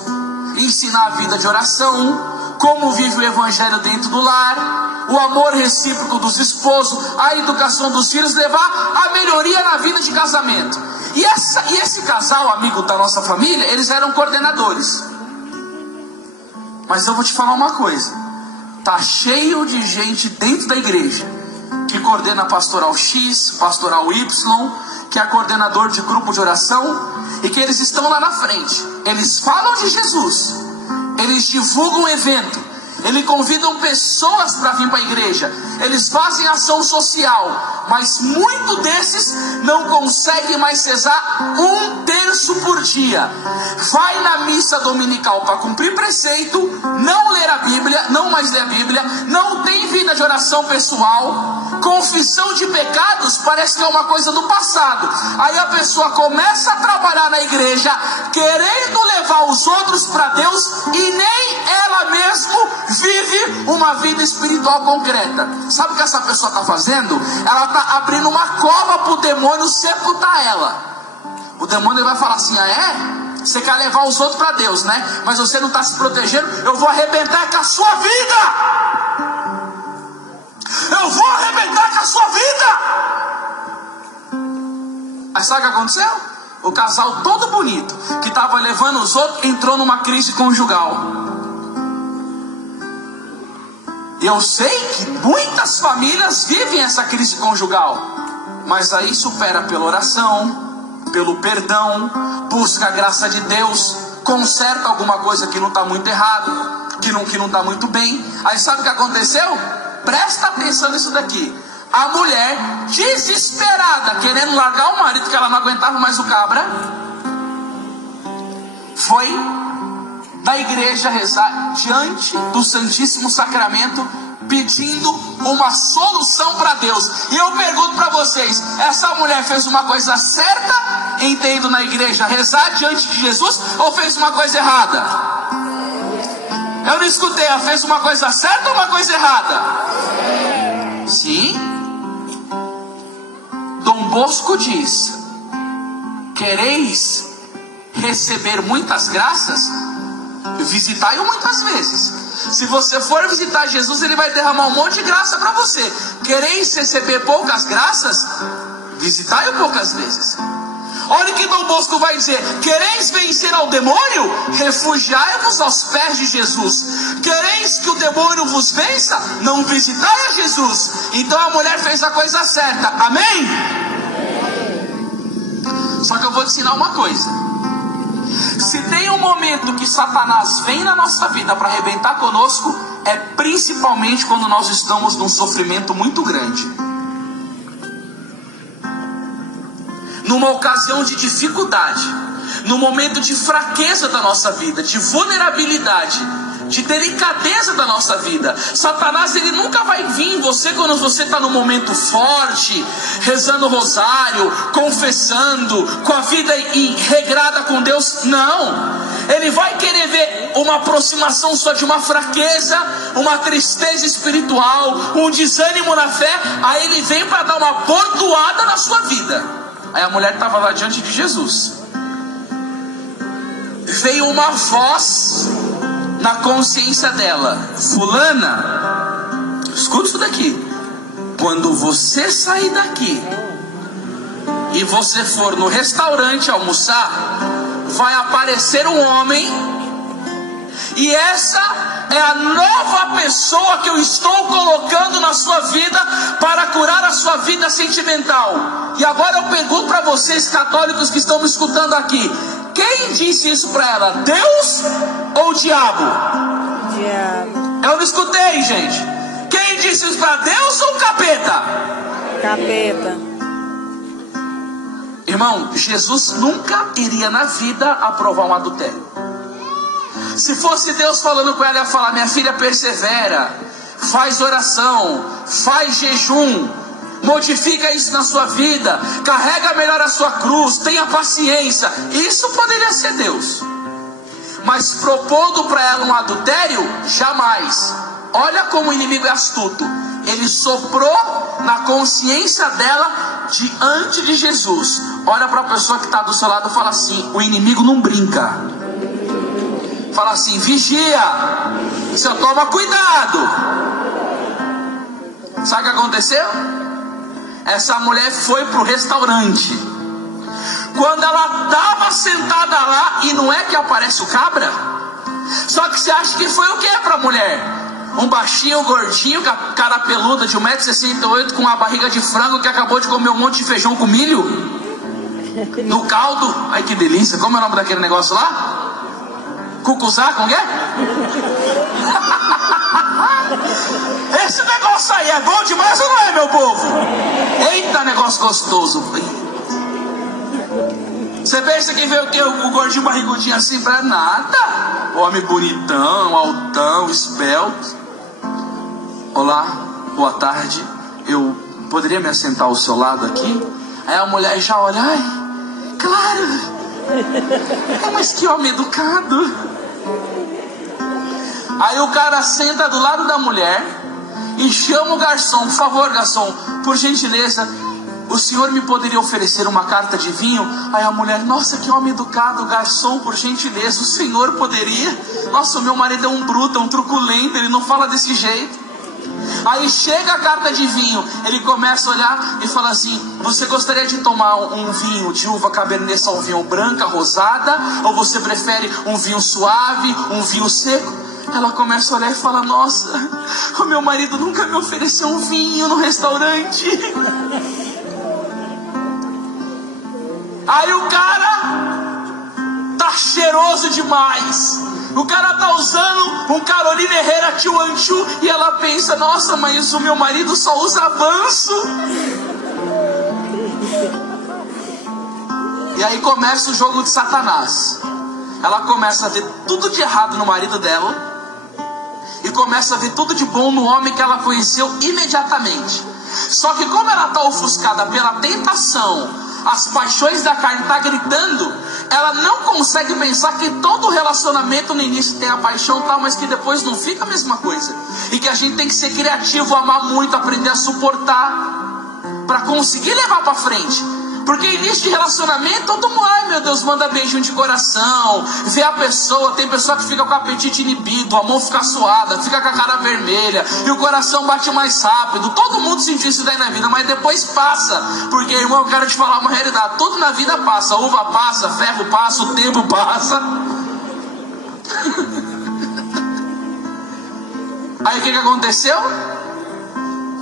ensinar a vida de oração, como vive o evangelho dentro do lar, o amor recíproco dos esposos, a educação dos filhos, levar a melhoria na vida de casamento. E esse casal, amigo da nossa família, eles eram coordenadores. Mas eu vou te falar uma coisa: tá cheio de gente dentro da igreja que coordena pastoral X, pastoral Y, que é coordenador de grupo de oração, e que eles estão lá na frente. Eles falam de Jesus, eles divulgam o evento, eles convidam pessoas para vir para a igreja, eles fazem ação social, mas muito desses não conseguem mais rezar 1/3 por dia. Vai na missa dominical para cumprir preceito, não ler a Bíblia, não mais ler a Bíblia, não tem vida de oração pessoal, confissão de pecados parece que é uma coisa do passado. Aí a pessoa começa a trabalhar na igreja querendo levar os outros para Deus e nem ela mesma vive uma vida espiritual concreta. Sabe o que essa pessoa está fazendo? Ela está abrindo uma cova para o demônio sepultar ela. O demônio vai falar assim: ah é? Você quer levar os outros para Deus, né? Mas você não está se protegendo. Eu vou arrebentar com a sua vida. Eu vou arrebentar com a sua vida. Aí sabe o que aconteceu? O casal todo bonito, que estava levando os outros, entrou numa crise conjugal. Eu sei que muitas famílias vivem essa crise conjugal, mas aí supera pela oração, pelo perdão, busca a graça de Deus, conserta alguma coisa que não está muito errado, que não está muito bem. Aí sabe o que aconteceu? Presta atenção nisso daqui. A mulher desesperada, querendo largar o marido, que ela não aguentava mais o cabra, foi na igreja rezar diante do Santíssimo Sacramento, pedindo uma solução para Deus. E eu pergunto para vocês, essa mulher fez uma coisa certa em ter ido na igreja rezar diante de Jesus, ou fez uma coisa errada? Eu não escutei, ela fez uma coisa certa ou uma coisa errada? Sim. Dom Bosco diz: quereis receber muitas graças? Visitai-o muitas vezes. Se você for visitar Jesus, ele vai derramar um monte de graça para você. Quereis receber poucas graças? Visitai-o poucas vezes. Olha o que Dom Bosco vai dizer: quereis vencer ao demônio? Refugiai-vos aos pés de Jesus. Quereis que o demônio vos vença? Não visitai a Jesus. Então a mulher fez a coisa certa. Amém? Só que eu vou te ensinar uma coisa. Se tem um momento que Satanás vem na nossa vida para arrebentar conosco, é principalmente quando nós estamos num sofrimento muito grande, numa ocasião de dificuldade, num momento de fraqueza da nossa vida, de vulnerabilidade, de delicadeza da nossa vida. Satanás, ele nunca vai vir em você quando você está num momento forte, rezando o rosário, confessando, com a vida regrada com Deus. Não, ele vai querer ver uma aproximação só de uma fraqueza, uma tristeza espiritual, um desânimo na fé. Aí ele vem para dar uma bordoada na sua vida. Aí a mulher estava lá diante de Jesus, veio uma voz na consciência dela: fulana, escuta isso daqui, quando você sair daqui e você for no restaurante almoçar, vai aparecer um homem, e essa é a nova pessoa que eu estou colocando na sua vida para curar a sua vida sentimental. E agora eu pergunto para vocês católicos que estão me escutando aqui: quem disse isso para ela? Deus ou o diabo? Diabo. Eu não escutei, gente. Quem disse isso para Deus ou o capeta? Capeta. Irmão, Jesus nunca iria na vida aprovar um adultério. Se fosse Deus falando com ela, ia falar: minha filha, persevera, faz oração, faz jejum, modifica isso na sua vida, carrega melhor a sua cruz, tenha paciência. Isso poderia ser Deus. Mas propondo para ela um adultério, jamais. Olha como o inimigo é astuto. Ele soprou na consciência dela diante de Jesus. Olha para a pessoa que está do seu lado e fala assim: o inimigo não brinca. Fala assim: vigia, você toma cuidado. Sabe o que aconteceu? Essa mulher foi para o restaurante. Quando ela estava sentada lá, e não é que aparece o cabra? Só que você acha que foi o que para a mulher? Um baixinho, gordinho, cara peluda de 1,68 m, com uma barriga de frango, que acabou de comer um monte de feijão com milho no caldo. Ai, que delícia. Como é o nome daquele negócio lá? Cucuzá, como é? Esse negócio aí é bom demais ou não é, meu povo? Eita, negócio gostoso. Você pensa que veio o gordinho barrigudinho assim pra nada? Homem bonitão, altão, esbelto. Olá, boa tarde. Eu poderia me assentar ao seu lado aqui? Aí a mulher já olha: ai, claro. Mas que homem educado. Aí o cara senta do lado da mulher e chama o garçom: por favor, garçom, por gentileza, o senhor me poderia oferecer uma carta de vinho? Aí a mulher: nossa, que homem educado. Garçom, por gentileza, o senhor poderia? Nossa, o meu marido é um bruto, é um truculento, ele não fala desse jeito. Aí chega a carta de vinho, ele começa a olhar e fala assim: você gostaria de tomar um vinho de uva Cabernet Sauvignon branca, rosada, ou você prefere um vinho suave, um vinho seco? Ela começa a olhar e fala: nossa, o meu marido nunca me ofereceu um vinho no restaurante. Aí o cara tá cheiroso demais, o cara tá usando um Carolina Herrera Tio Anchu, e ela pensa: nossa, mas o meu marido só usa Avanço. E aí começa o jogo de Satanás. ela começa a ver tudo de errado no marido dela e começa a ver tudo de bom no homem que ela conheceu imediatamente. Só que como ela está ofuscada pela tentação, as paixões da carne estão gritando, ela não consegue pensar que todo relacionamento no início tem a paixão tal, mas que depois não fica a mesma coisa. E que a gente tem que ser criativo, amar muito, aprender a suportar, para conseguir levar para frente. Porque início de relacionamento, todo mundo, ai meu Deus, manda beijinho de coração, vê a pessoa, tem pessoa que fica com o apetite inibido, a mão fica suada, fica com a cara vermelha, e o coração bate mais rápido. Todo mundo sentiu isso daí na vida, mas depois passa. Porque, irmão, eu quero te falar uma realidade, tudo na vida passa, uva passa, ferro passa, o tempo passa. Aí o que aconteceu?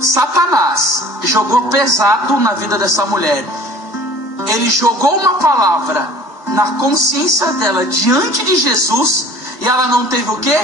Satanás jogou pesado na vida dessa mulher. Ele jogou uma palavra na consciência dela diante de Jesus, e ela não teve o quê?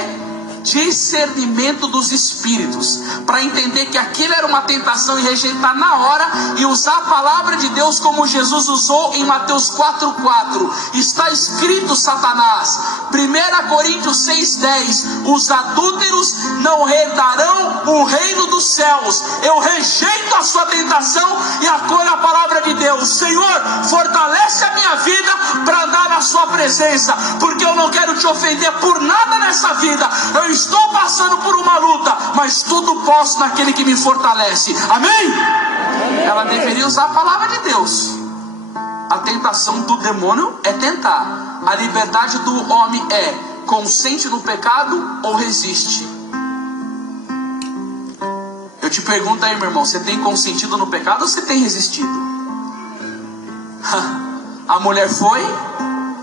Discernimento dos espíritos, para entender que aquilo era uma tentação e rejeitar na hora, e usar a palavra de Deus como Jesus usou em Mateus 4,4. Está escrito, Satanás, 1 Coríntios 6,10: os adúlteros não herdarão o reino dos céus. Eu rejeito a sua tentação e acolho a palavra de Deus. Senhor, fortalece a minha vida para andar na sua presença, porque eu não quero te ofender por nada nessa vida. Eu estou passando por uma luta, mas tudo posso naquele que me fortalece. Amém? Ela deveria usar a palavra de Deus. A tentação do demônio é tentar. A liberdade do homem é: consente no pecado ou resiste. Eu te pergunto aí, meu irmão, você tem consentido no pecado ou você tem resistido? A mulher foi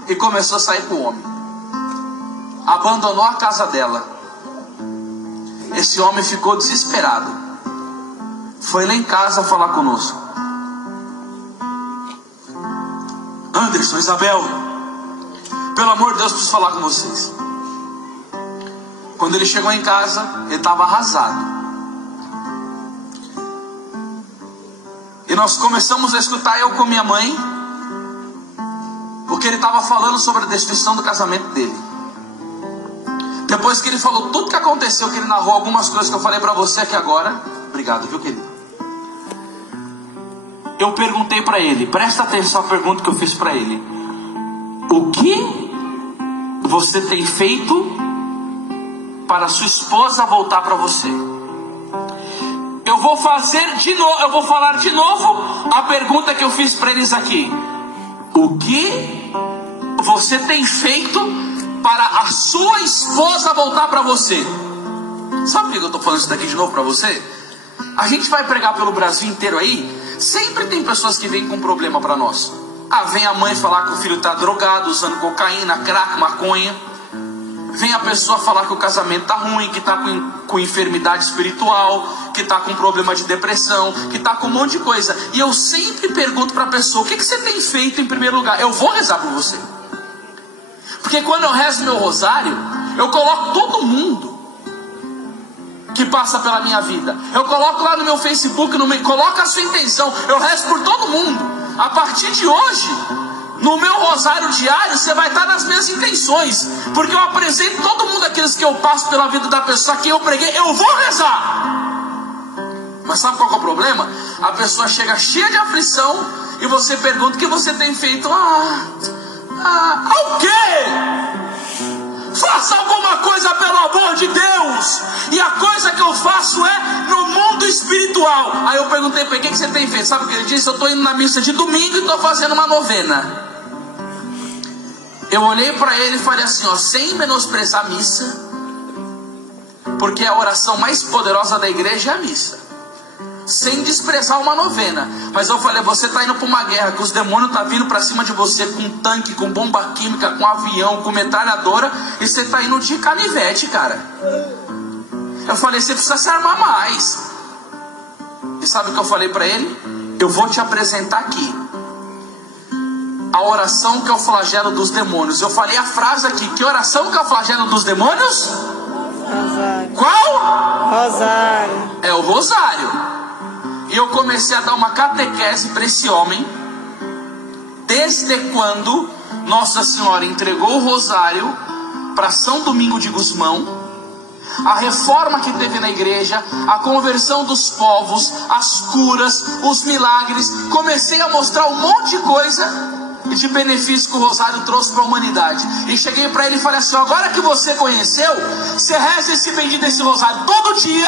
e começou a sair com o homem, abandonou a casa dela. Esse homem ficou desesperado, foi lá em casa falar conosco. Anderson, Isabel, pelo amor de Deus, preciso falar com vocês. Quando ele chegou em casa, ele estava arrasado. E nós começamos a escutar, eu com minha mãe, porque ele estava falando sobre a destruição do casamento dele. Depois que ele falou tudo que aconteceu, que ele narrou algumas coisas que eu falei para você aqui agora. Obrigado, viu, querido? Eu perguntei para ele, presta atenção à pergunta que eu fiz para ele: o que você tem feito para sua esposa voltar para você? Eu vou fazer de novo, eu vou falar de novo a pergunta que eu fiz para eles aqui: o que você tem feito para a sua esposa voltar para você? Sabe por que eu estou falando isso daqui de novo para você? A gente vai pregar pelo Brasil inteiro aí, sempre tem pessoas que vêm com problema para nós. Vem a mãe falar que o filho está drogado, usando cocaína, crack, maconha. Vem a pessoa falar que o casamento está ruim, que está com enfermidade espiritual, que está com problema de depressão, que está com um monte de coisa. E eu sempre pergunto para a pessoa: o que você tem feito em primeiro lugar? Eu vou rezar por você. Porque quando eu rezo meu rosário, eu coloco todo mundo que passa pela minha vida. Eu coloco lá no meu Facebook, coloco a sua intenção. Eu rezo por todo mundo. A partir de hoje, no meu rosário diário, você vai estar nas minhas intenções. Porque eu apresento todo mundo, aqueles que eu passo pela vida da pessoa que eu preguei, eu vou rezar. Mas sabe qual que é o problema? A pessoa chega cheia de aflição e você pergunta: o que você tem feito? O quê? Faça alguma coisa pelo amor de Deus. E a coisa que eu faço é no mundo espiritual. Aí eu perguntei para ele: o que você tem feito? Sabe o que ele disse? Eu estou indo na missa de domingo e estou fazendo uma novena. Eu olhei para ele e falei assim, sem menosprezar a missa, porque a oração mais poderosa da igreja é a missa, sem desprezar uma novena. Mas eu falei: você está indo para uma guerra, que os demônios estão vindo para cima de você com tanque, com bomba química, com avião, com metralhadora, e você está indo de canivete, cara. Eu falei: você precisa se armar mais. E sabe o que eu falei para ele? Eu vou te apresentar aqui a oração que é o flagelo dos demônios. Eu falei a frase aqui: que oração que é o flagelo dos demônios? Rosário. Qual? Rosário. É o rosário. E eu comecei a dar uma catequese para esse homem, desde quando Nossa Senhora entregou o rosário para São Domingo de Gusmão, a reforma que teve na igreja, a conversão dos povos, as curas, os milagres. Comecei a mostrar um monte de coisa de benefício que o rosário trouxe para a humanidade. E cheguei para ele e falei assim: agora que você conheceu, você reza esse bendito desse rosário todo dia.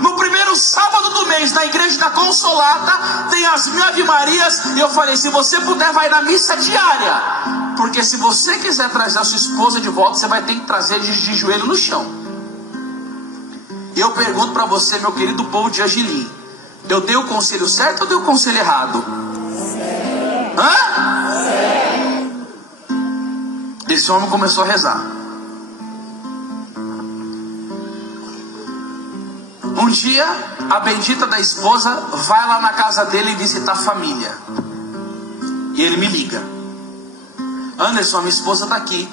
No primeiro sábado do mês, na igreja da Consolata, tem as 1000 Ave Marias. E eu falei: se você puder, vai na missa diária, porque se você quiser trazer a sua esposa de volta, você vai ter que trazer de joelho no chão. E eu pergunto para você, meu querido povo de Angelim, eu dei o conselho certo ou dei o conselho errado? Hã? Esse homem começou a rezar. Um dia, a bendita da esposa vai lá na casa dele visitar a família. E ele me liga: Anderson, a minha esposa está aqui,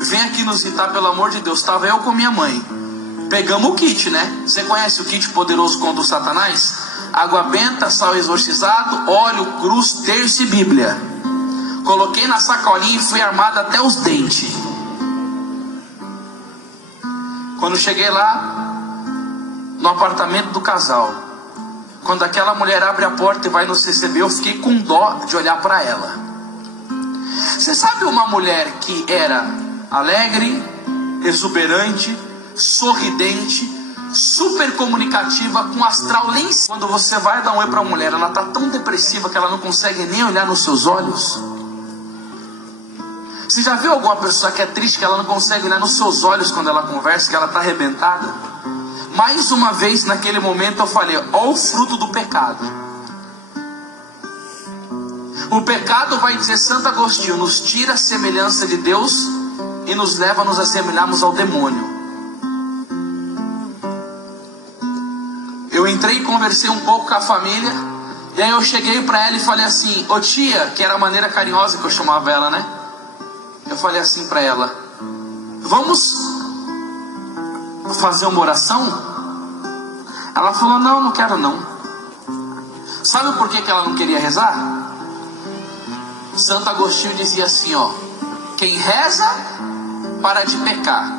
vem aqui nos visitar, pelo amor de Deus. Estava eu com minha mãe. Pegamos o kit, né? Você conhece o kit poderoso contra o Satanás? Água benta, sal exorcizado, óleo, cruz, terço e Bíblia. Coloquei na sacolinha e fui armado até os dentes. Quando cheguei lá, no apartamento do casal, quando aquela mulher abre a porta e vai nos receber, eu fiquei com dó de olhar para ela. Você sabe uma mulher que era alegre, exuberante, sorridente, super comunicativa, com astral lá em cima. Quando você vai dar um oi para a mulher, ela está tão depressiva que ela não consegue nem olhar nos seus olhos. Você já viu alguma pessoa que é triste, que ela não consegue olhar nos seus olhos quando ela conversa, que ela está arrebentada? Mais uma vez, naquele momento, eu falei: ó o fruto do pecado. O pecado, vai dizer Santo Agostinho, nos tira a semelhança de Deus e nos leva a nos assemelharmos ao demônio. Eu entrei e conversei um pouco com a família. E aí eu cheguei para ela e falei assim: ô tia, que era a maneira carinhosa que eu chamava ela, né? Eu falei assim para ela: vamos fazer uma oração? Ela falou: não quero não. Sabe por que ela não queria rezar? Santo Agostinho dizia assim, ó: quem reza para de pecar,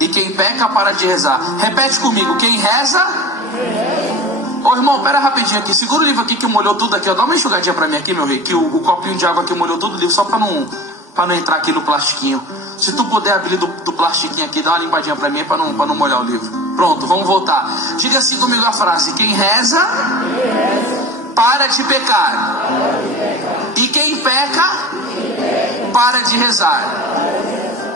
e quem peca para de rezar. Repete comigo: quem reza. Ô irmão, pera rapidinho aqui, segura o livro aqui que molhou tudo aqui, ó. Dá uma enxugadinha pra mim aqui, meu rei, que o copinho de água aqui molhou todo o livro, só pra não entrar aqui no plastiquinho. Se tu puder abrir do plastiquinho aqui, dá uma limpadinha pra mim, pra não molhar o livro. Pronto, vamos voltar. Diga assim comigo a frase: quem reza para de pecar, e quem peca para de rezar.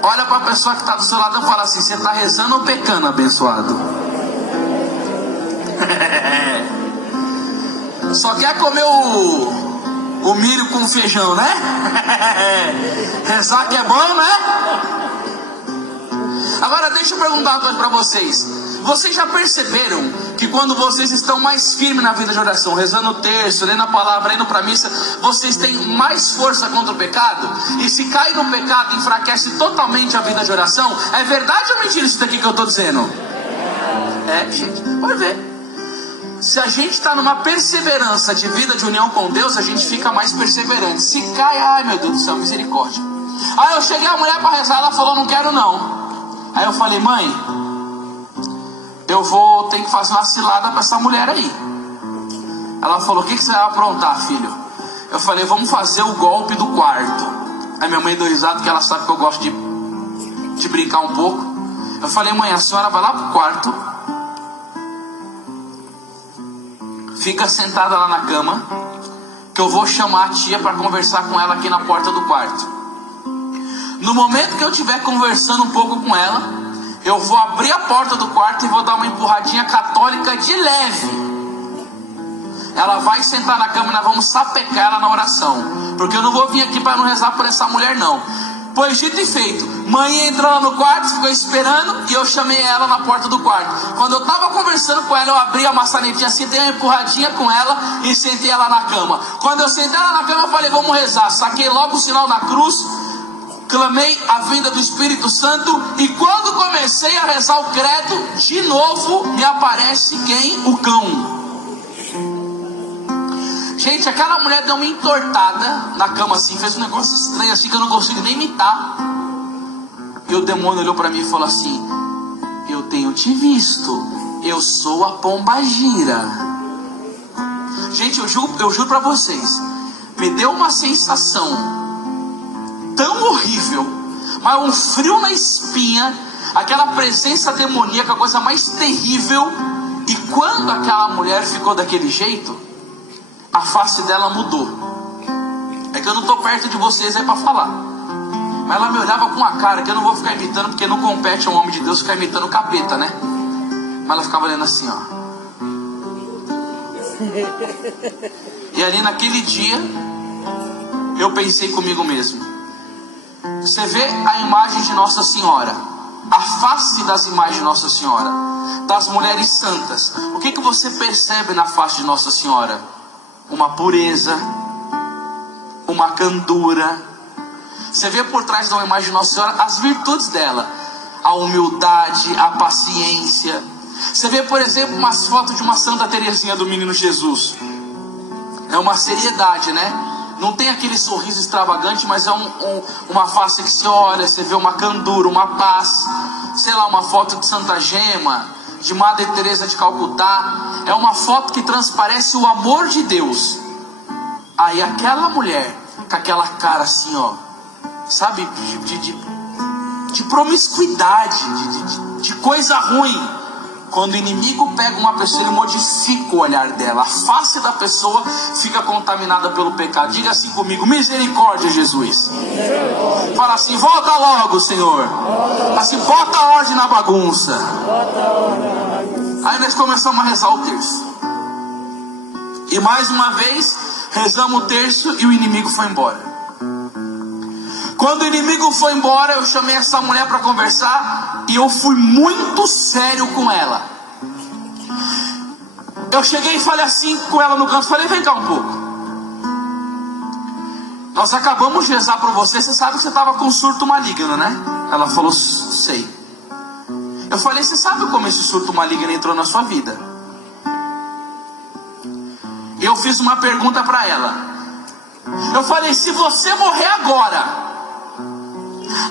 Olha pra pessoa que tá do seu lado e fala assim: você tá rezando ou pecando, abençoado? Só quer comer o milho com feijão, né? Rezar que é bom, né? Agora deixa eu perguntar uma coisa para vocês. Vocês já perceberam que quando vocês estão mais firmes na vida de oração, rezando o terço, lendo a palavra, indo para a missa, vocês têm mais força contra o pecado? E se cai no pecado, enfraquece totalmente a vida de oração? É verdade ou mentira isso daqui que eu estou dizendo? É, gente, pode ver. Se a gente está numa perseverança de vida de união com Deus, a gente fica mais perseverante. Se cai, ai meu Deus do céu, misericórdia. Aí eu cheguei a mulher para rezar, ela falou: não quero não. Aí eu falei: mãe, eu vou ter que fazer uma cilada para essa mulher aí. Ela falou: o que você vai aprontar, filho? Eu falei: vamos fazer o golpe do quarto. Aí minha mãe deu risada, porque ela sabe que eu gosto de brincar um pouco. Eu falei: mãe, a senhora vai lá pro quarto, fica sentada lá na cama, que eu vou chamar a tia para conversar com ela aqui na porta do quarto. No momento que eu estiver conversando um pouco com ela, eu vou abrir a porta do quarto e vou dar uma empurradinha católica de leve. Ela vai sentar na cama e nós vamos sapecar ela na oração, porque eu não vou vir aqui para não rezar por essa mulher não. Pois dito e feito, mãe entrou lá no quarto, ficou esperando, e eu chamei ela na porta do quarto. Quando eu estava conversando com ela, eu abri a maçanetinha assim, dei uma empurradinha com ela e sentei ela na cama. Quando eu sentei ela na cama, eu falei: vamos rezar. Saquei logo o sinal da cruz, clamei a vinda do Espírito Santo, e quando comecei a rezar o credo, de novo me aparece quem? O cão. Gente, aquela mulher deu uma entortada na cama assim, fez um negócio estranho assim que eu não consigo nem imitar. E o demônio olhou para mim e falou assim: eu tenho te visto, eu sou a pombagira. Gente, eu juro para vocês, me deu uma sensação tão horrível, mas um frio na espinha, aquela presença demoníaca, a coisa mais terrível. E quando aquela mulher ficou daquele jeito, a face dela mudou. É que eu não estou perto de vocês aí para falar, mas ela me olhava com uma cara que eu não vou ficar imitando, porque não compete a um homem de Deus ficar imitando o capeta, né? Mas ela ficava olhando assim, ó. E ali naquele dia eu pensei comigo mesmo: você vê a imagem de Nossa Senhora, a face das imagens de Nossa Senhora, das mulheres santas, o que você percebe na face de Nossa Senhora? Uma pureza, uma candura. Você vê por trás de uma imagem de Nossa Senhora as virtudes dela, a humildade, a paciência. Você vê, por exemplo, umas fotos de uma Santa Teresinha do Menino Jesus. É uma seriedade, né? Não tem aquele sorriso extravagante, mas é uma face que se olha, você vê uma candura, uma paz. Sei lá, uma foto de Santa Gema, de Madre Teresa de Calcutá. É uma foto que transparece o amor de Deus. Aí aquela mulher, com aquela cara assim, ó, sabe, de promiscuidade, de coisa ruim. Quando o inimigo pega uma pessoa, ele modifica o olhar dela. A face da pessoa fica contaminada pelo pecado. Diga assim comigo: misericórdia, Jesus. Misericórdia. Fala assim: volta logo, Senhor. Fala assim: bota a ordem na bagunça. Aí nós começamos a rezar o terço. E mais uma vez, rezamos o terço e o inimigo foi embora. Quando o inimigo foi embora, eu chamei essa mulher para conversar e eu fui muito sério com ela. Eu cheguei e falei assim com ela no canto, falei: vem cá um pouco. Nós acabamos de rezar para você, você sabe que você estava com surto maligno, né? Ela falou: sei. Eu falei: você sabe como esse surto maligno entrou na sua vida? Eu fiz uma pergunta para ela. Eu falei: se você morrer agora,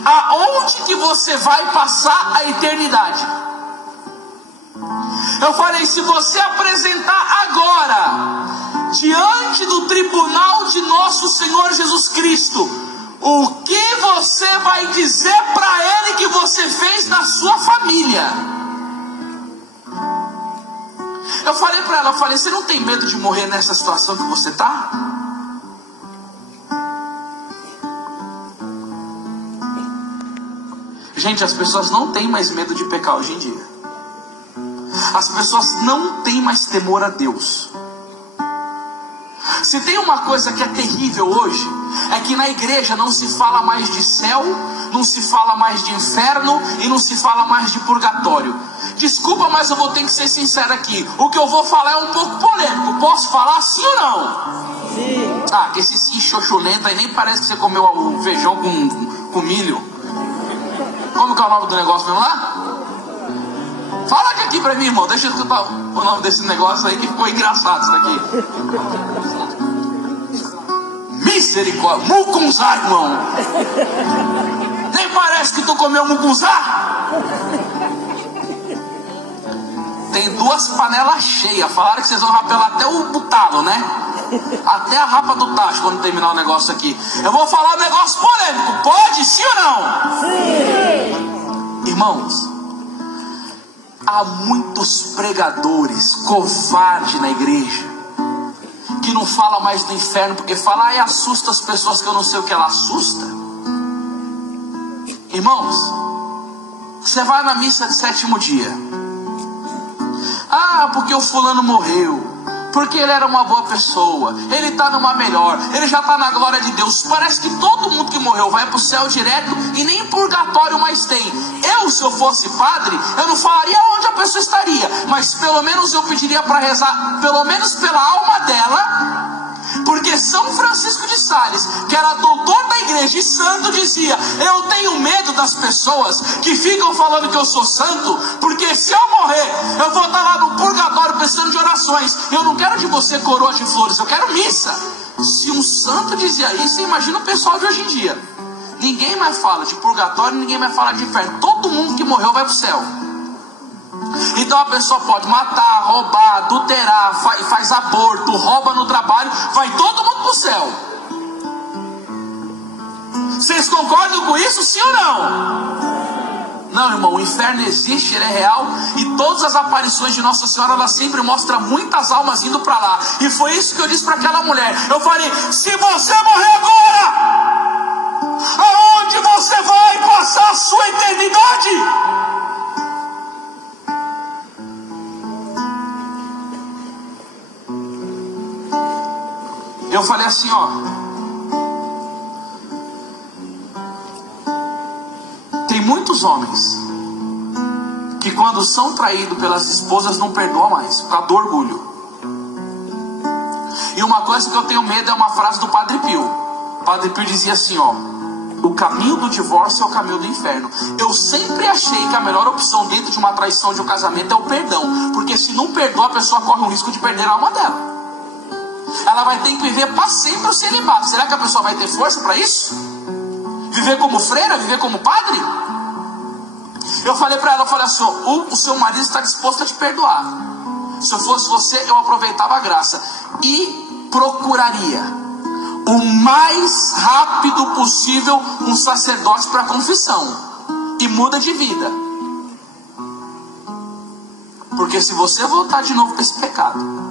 aonde que você vai passar a eternidade? Eu falei: se você apresentar agora diante do tribunal de nosso Senhor Jesus Cristo, o que você vai dizer para Ele que você fez na sua família? Eu falei para ela, eu falei: você não tem medo de morrer nessa situação que você está? Gente, as pessoas não têm mais medo de pecar hoje em dia. As pessoas não têm mais temor a Deus. Se tem uma coisa que é terrível hoje, é que na igreja não se fala mais de céu, não se fala mais de inferno e não se fala mais de purgatório. Desculpa, mas eu vou ter que ser sincero aqui. O que eu vou falar é um pouco polêmico. Posso falar sim ou não? Sim. Ah, que esse sim xoxulento aí nem parece que você comeu o feijão com milho. Como que é o nome do negócio mesmo lá? Fala aqui pra mim, irmão. Deixa eu escutar o nome desse negócio aí que ficou engraçado isso daqui. Misericórdia. Mucunzá, irmão. Nem parece que tu comeu mucunzá. Tem 2 panelas cheias. Falaram que vocês vão rapelar até o talo, né? Até a rapa do tacho quando terminar o negócio aqui. Eu vou falar um negócio polêmico. Pode, sim ou não? Sim. Irmãos, há muitos pregadores covardes na igreja que não fala mais do inferno porque fala: ai, assusta as pessoas, que eu não sei o que ela assusta. Irmãos, você vai na missa de 7º dia. Ah, porque o fulano morreu, porque ele era uma boa pessoa, ele está numa melhor, ele já está na glória de Deus. Parece que todo mundo que morreu vai para o céu direto e nem purgatório mais tem. Eu, se eu fosse padre, eu não falaria onde a pessoa estaria, mas pelo menos eu pediria para rezar, pelo menos pela alma dela, porque São Francisco de Sales, que era doutor da a igreja. E santo dizia: eu tenho medo das pessoas que ficam falando que eu sou santo, porque se eu morrer, eu vou estar lá no purgatório precisando de orações. Eu não quero de você coroa de flores, eu quero missa. Se um santo dizia isso, imagina o pessoal de hoje em dia. Ninguém mais fala de purgatório, ninguém mais fala de inferno. Todo mundo que morreu vai para o céu. Então a pessoa pode matar, roubar, adulterar, faz aborto, rouba no trabalho, vai todo mundo para o céu. Vocês concordam com isso, sim ou não? Não, irmão, o inferno existe, ele é real. E todas as aparições de Nossa Senhora, ela sempre mostra muitas almas indo para lá. E foi isso que eu disse para aquela mulher. Eu falei: se você morrer agora, aonde você vai passar a sua eternidade? Eu falei assim, ó: tem muitos homens que quando são traídos pelas esposas não perdoam mais, por causa do orgulho. E uma coisa que eu tenho medo é uma frase do Padre Pio. O Padre Pio dizia assim, ó: o caminho do divórcio é o caminho do inferno. Eu sempre achei que a melhor opção dentro de uma traição de um casamento é o perdão, porque se não perdoa, a pessoa corre o risco de perder a alma dela. Ela vai ter que viver para sempre o celibato. Será que a pessoa vai ter força para isso? Viver como freira? Viver como padre? Eu falei para ela, eu falei assim, o seu marido está disposto a te perdoar. Se eu fosse você, eu aproveitava a graça e procuraria o mais rápido possível um sacerdote para confissão e muda de vida. Porque se você voltar de novo para esse pecado,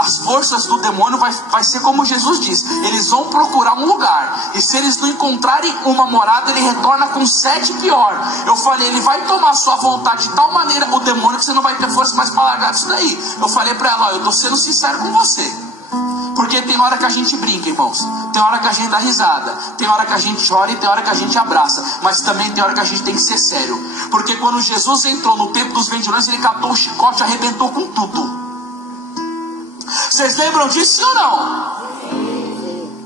as forças do demônio vai ser como Jesus diz: eles vão procurar um lugar, e se eles não encontrarem uma morada, ele retorna com 7 pior. Eu falei, ele vai tomar sua vontade de tal maneira, o demônio, que você não vai ter força mais para largar disso daí. Eu falei para ela, ó, eu estou sendo sincero com você, porque tem hora que a gente brinca, irmãos, tem hora que a gente dá risada, tem hora que a gente chora e tem hora que a gente abraça, mas também tem hora que a gente tem que ser sério. Porque quando Jesus entrou no templo dos vendilhões, ele catou o chicote e arrebentou com tudo. Vocês lembram disso ou não?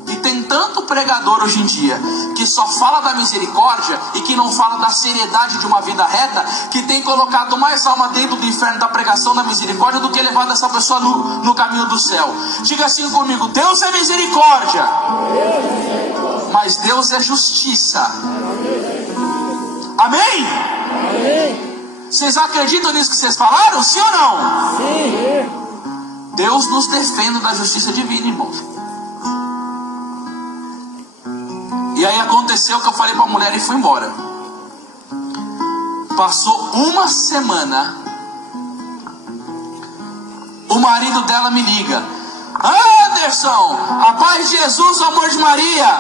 E tem tanto pregador hoje em dia que só fala da misericórdia e que não fala da seriedade de uma vida reta, que tem colocado mais alma dentro do inferno da pregação da misericórdia do que levado essa pessoa no caminho do céu. Diga assim comigo: Deus é misericórdia, mas Deus é justiça. Amém? Vocês acreditam nisso que vocês falaram? Sim ou não? Sim. Deus nos defende da justiça divina, irmãos. E aí aconteceu que eu falei para a mulher e fui embora. Passou uma semana, o marido dela me liga: Anderson, a paz de Jesus, o amor de Maria.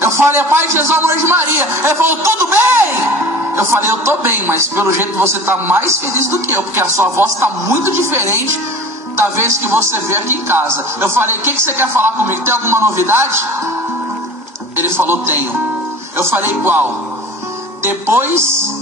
Eu falei: a paz de Jesus, o amor de Maria. Ele falou: tudo bem? Eu falei: eu tô bem, mas pelo jeito você tá mais feliz do que eu, porque a sua voz está muito diferente da vez que você veio aqui em casa. Eu falei: o que você quer falar comigo? Tem alguma novidade? Ele falou: tenho. Eu falei: qual? Depois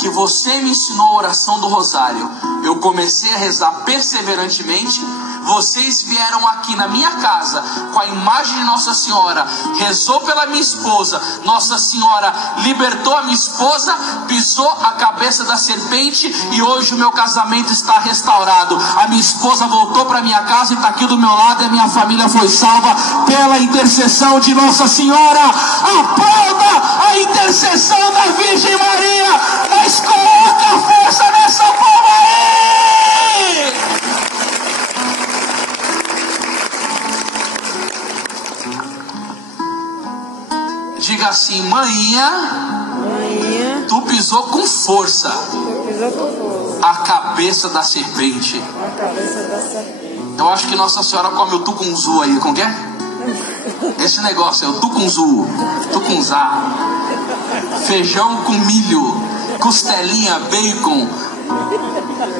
que você me ensinou a oração do rosário, eu comecei a rezar perseverantemente. Vocês vieram aqui na minha casa com a imagem de Nossa Senhora, rezou pela minha esposa, Nossa Senhora libertou a minha esposa, pisou a cabeça da serpente e hoje o meu casamento está restaurado. A minha esposa voltou para minha casa e está aqui do meu lado, e a minha família foi salva pela intercessão de Nossa Senhora. Aplauda a intercessão da Virgem Maria, mas coloca força nessa palma aí! Diga assim: manhã, tu pisou com força a cabeça da serpente. Eu acho que Nossa Senhora come o tucunzu aí, como que é? Esse negócio é o tucunzu, tucunzá, feijão com milho, costelinha, bacon,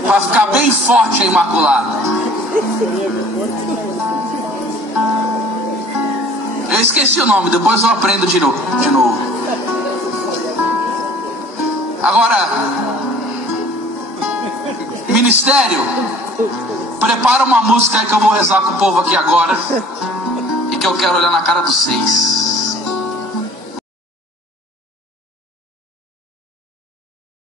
para ficar bem forte a Imaculada. Eu esqueci o nome, depois eu aprendo de novo. Agora, ministério. Prepara uma música aí que eu vou rezar com o povo aqui agora. E que eu quero olhar na cara dos 6.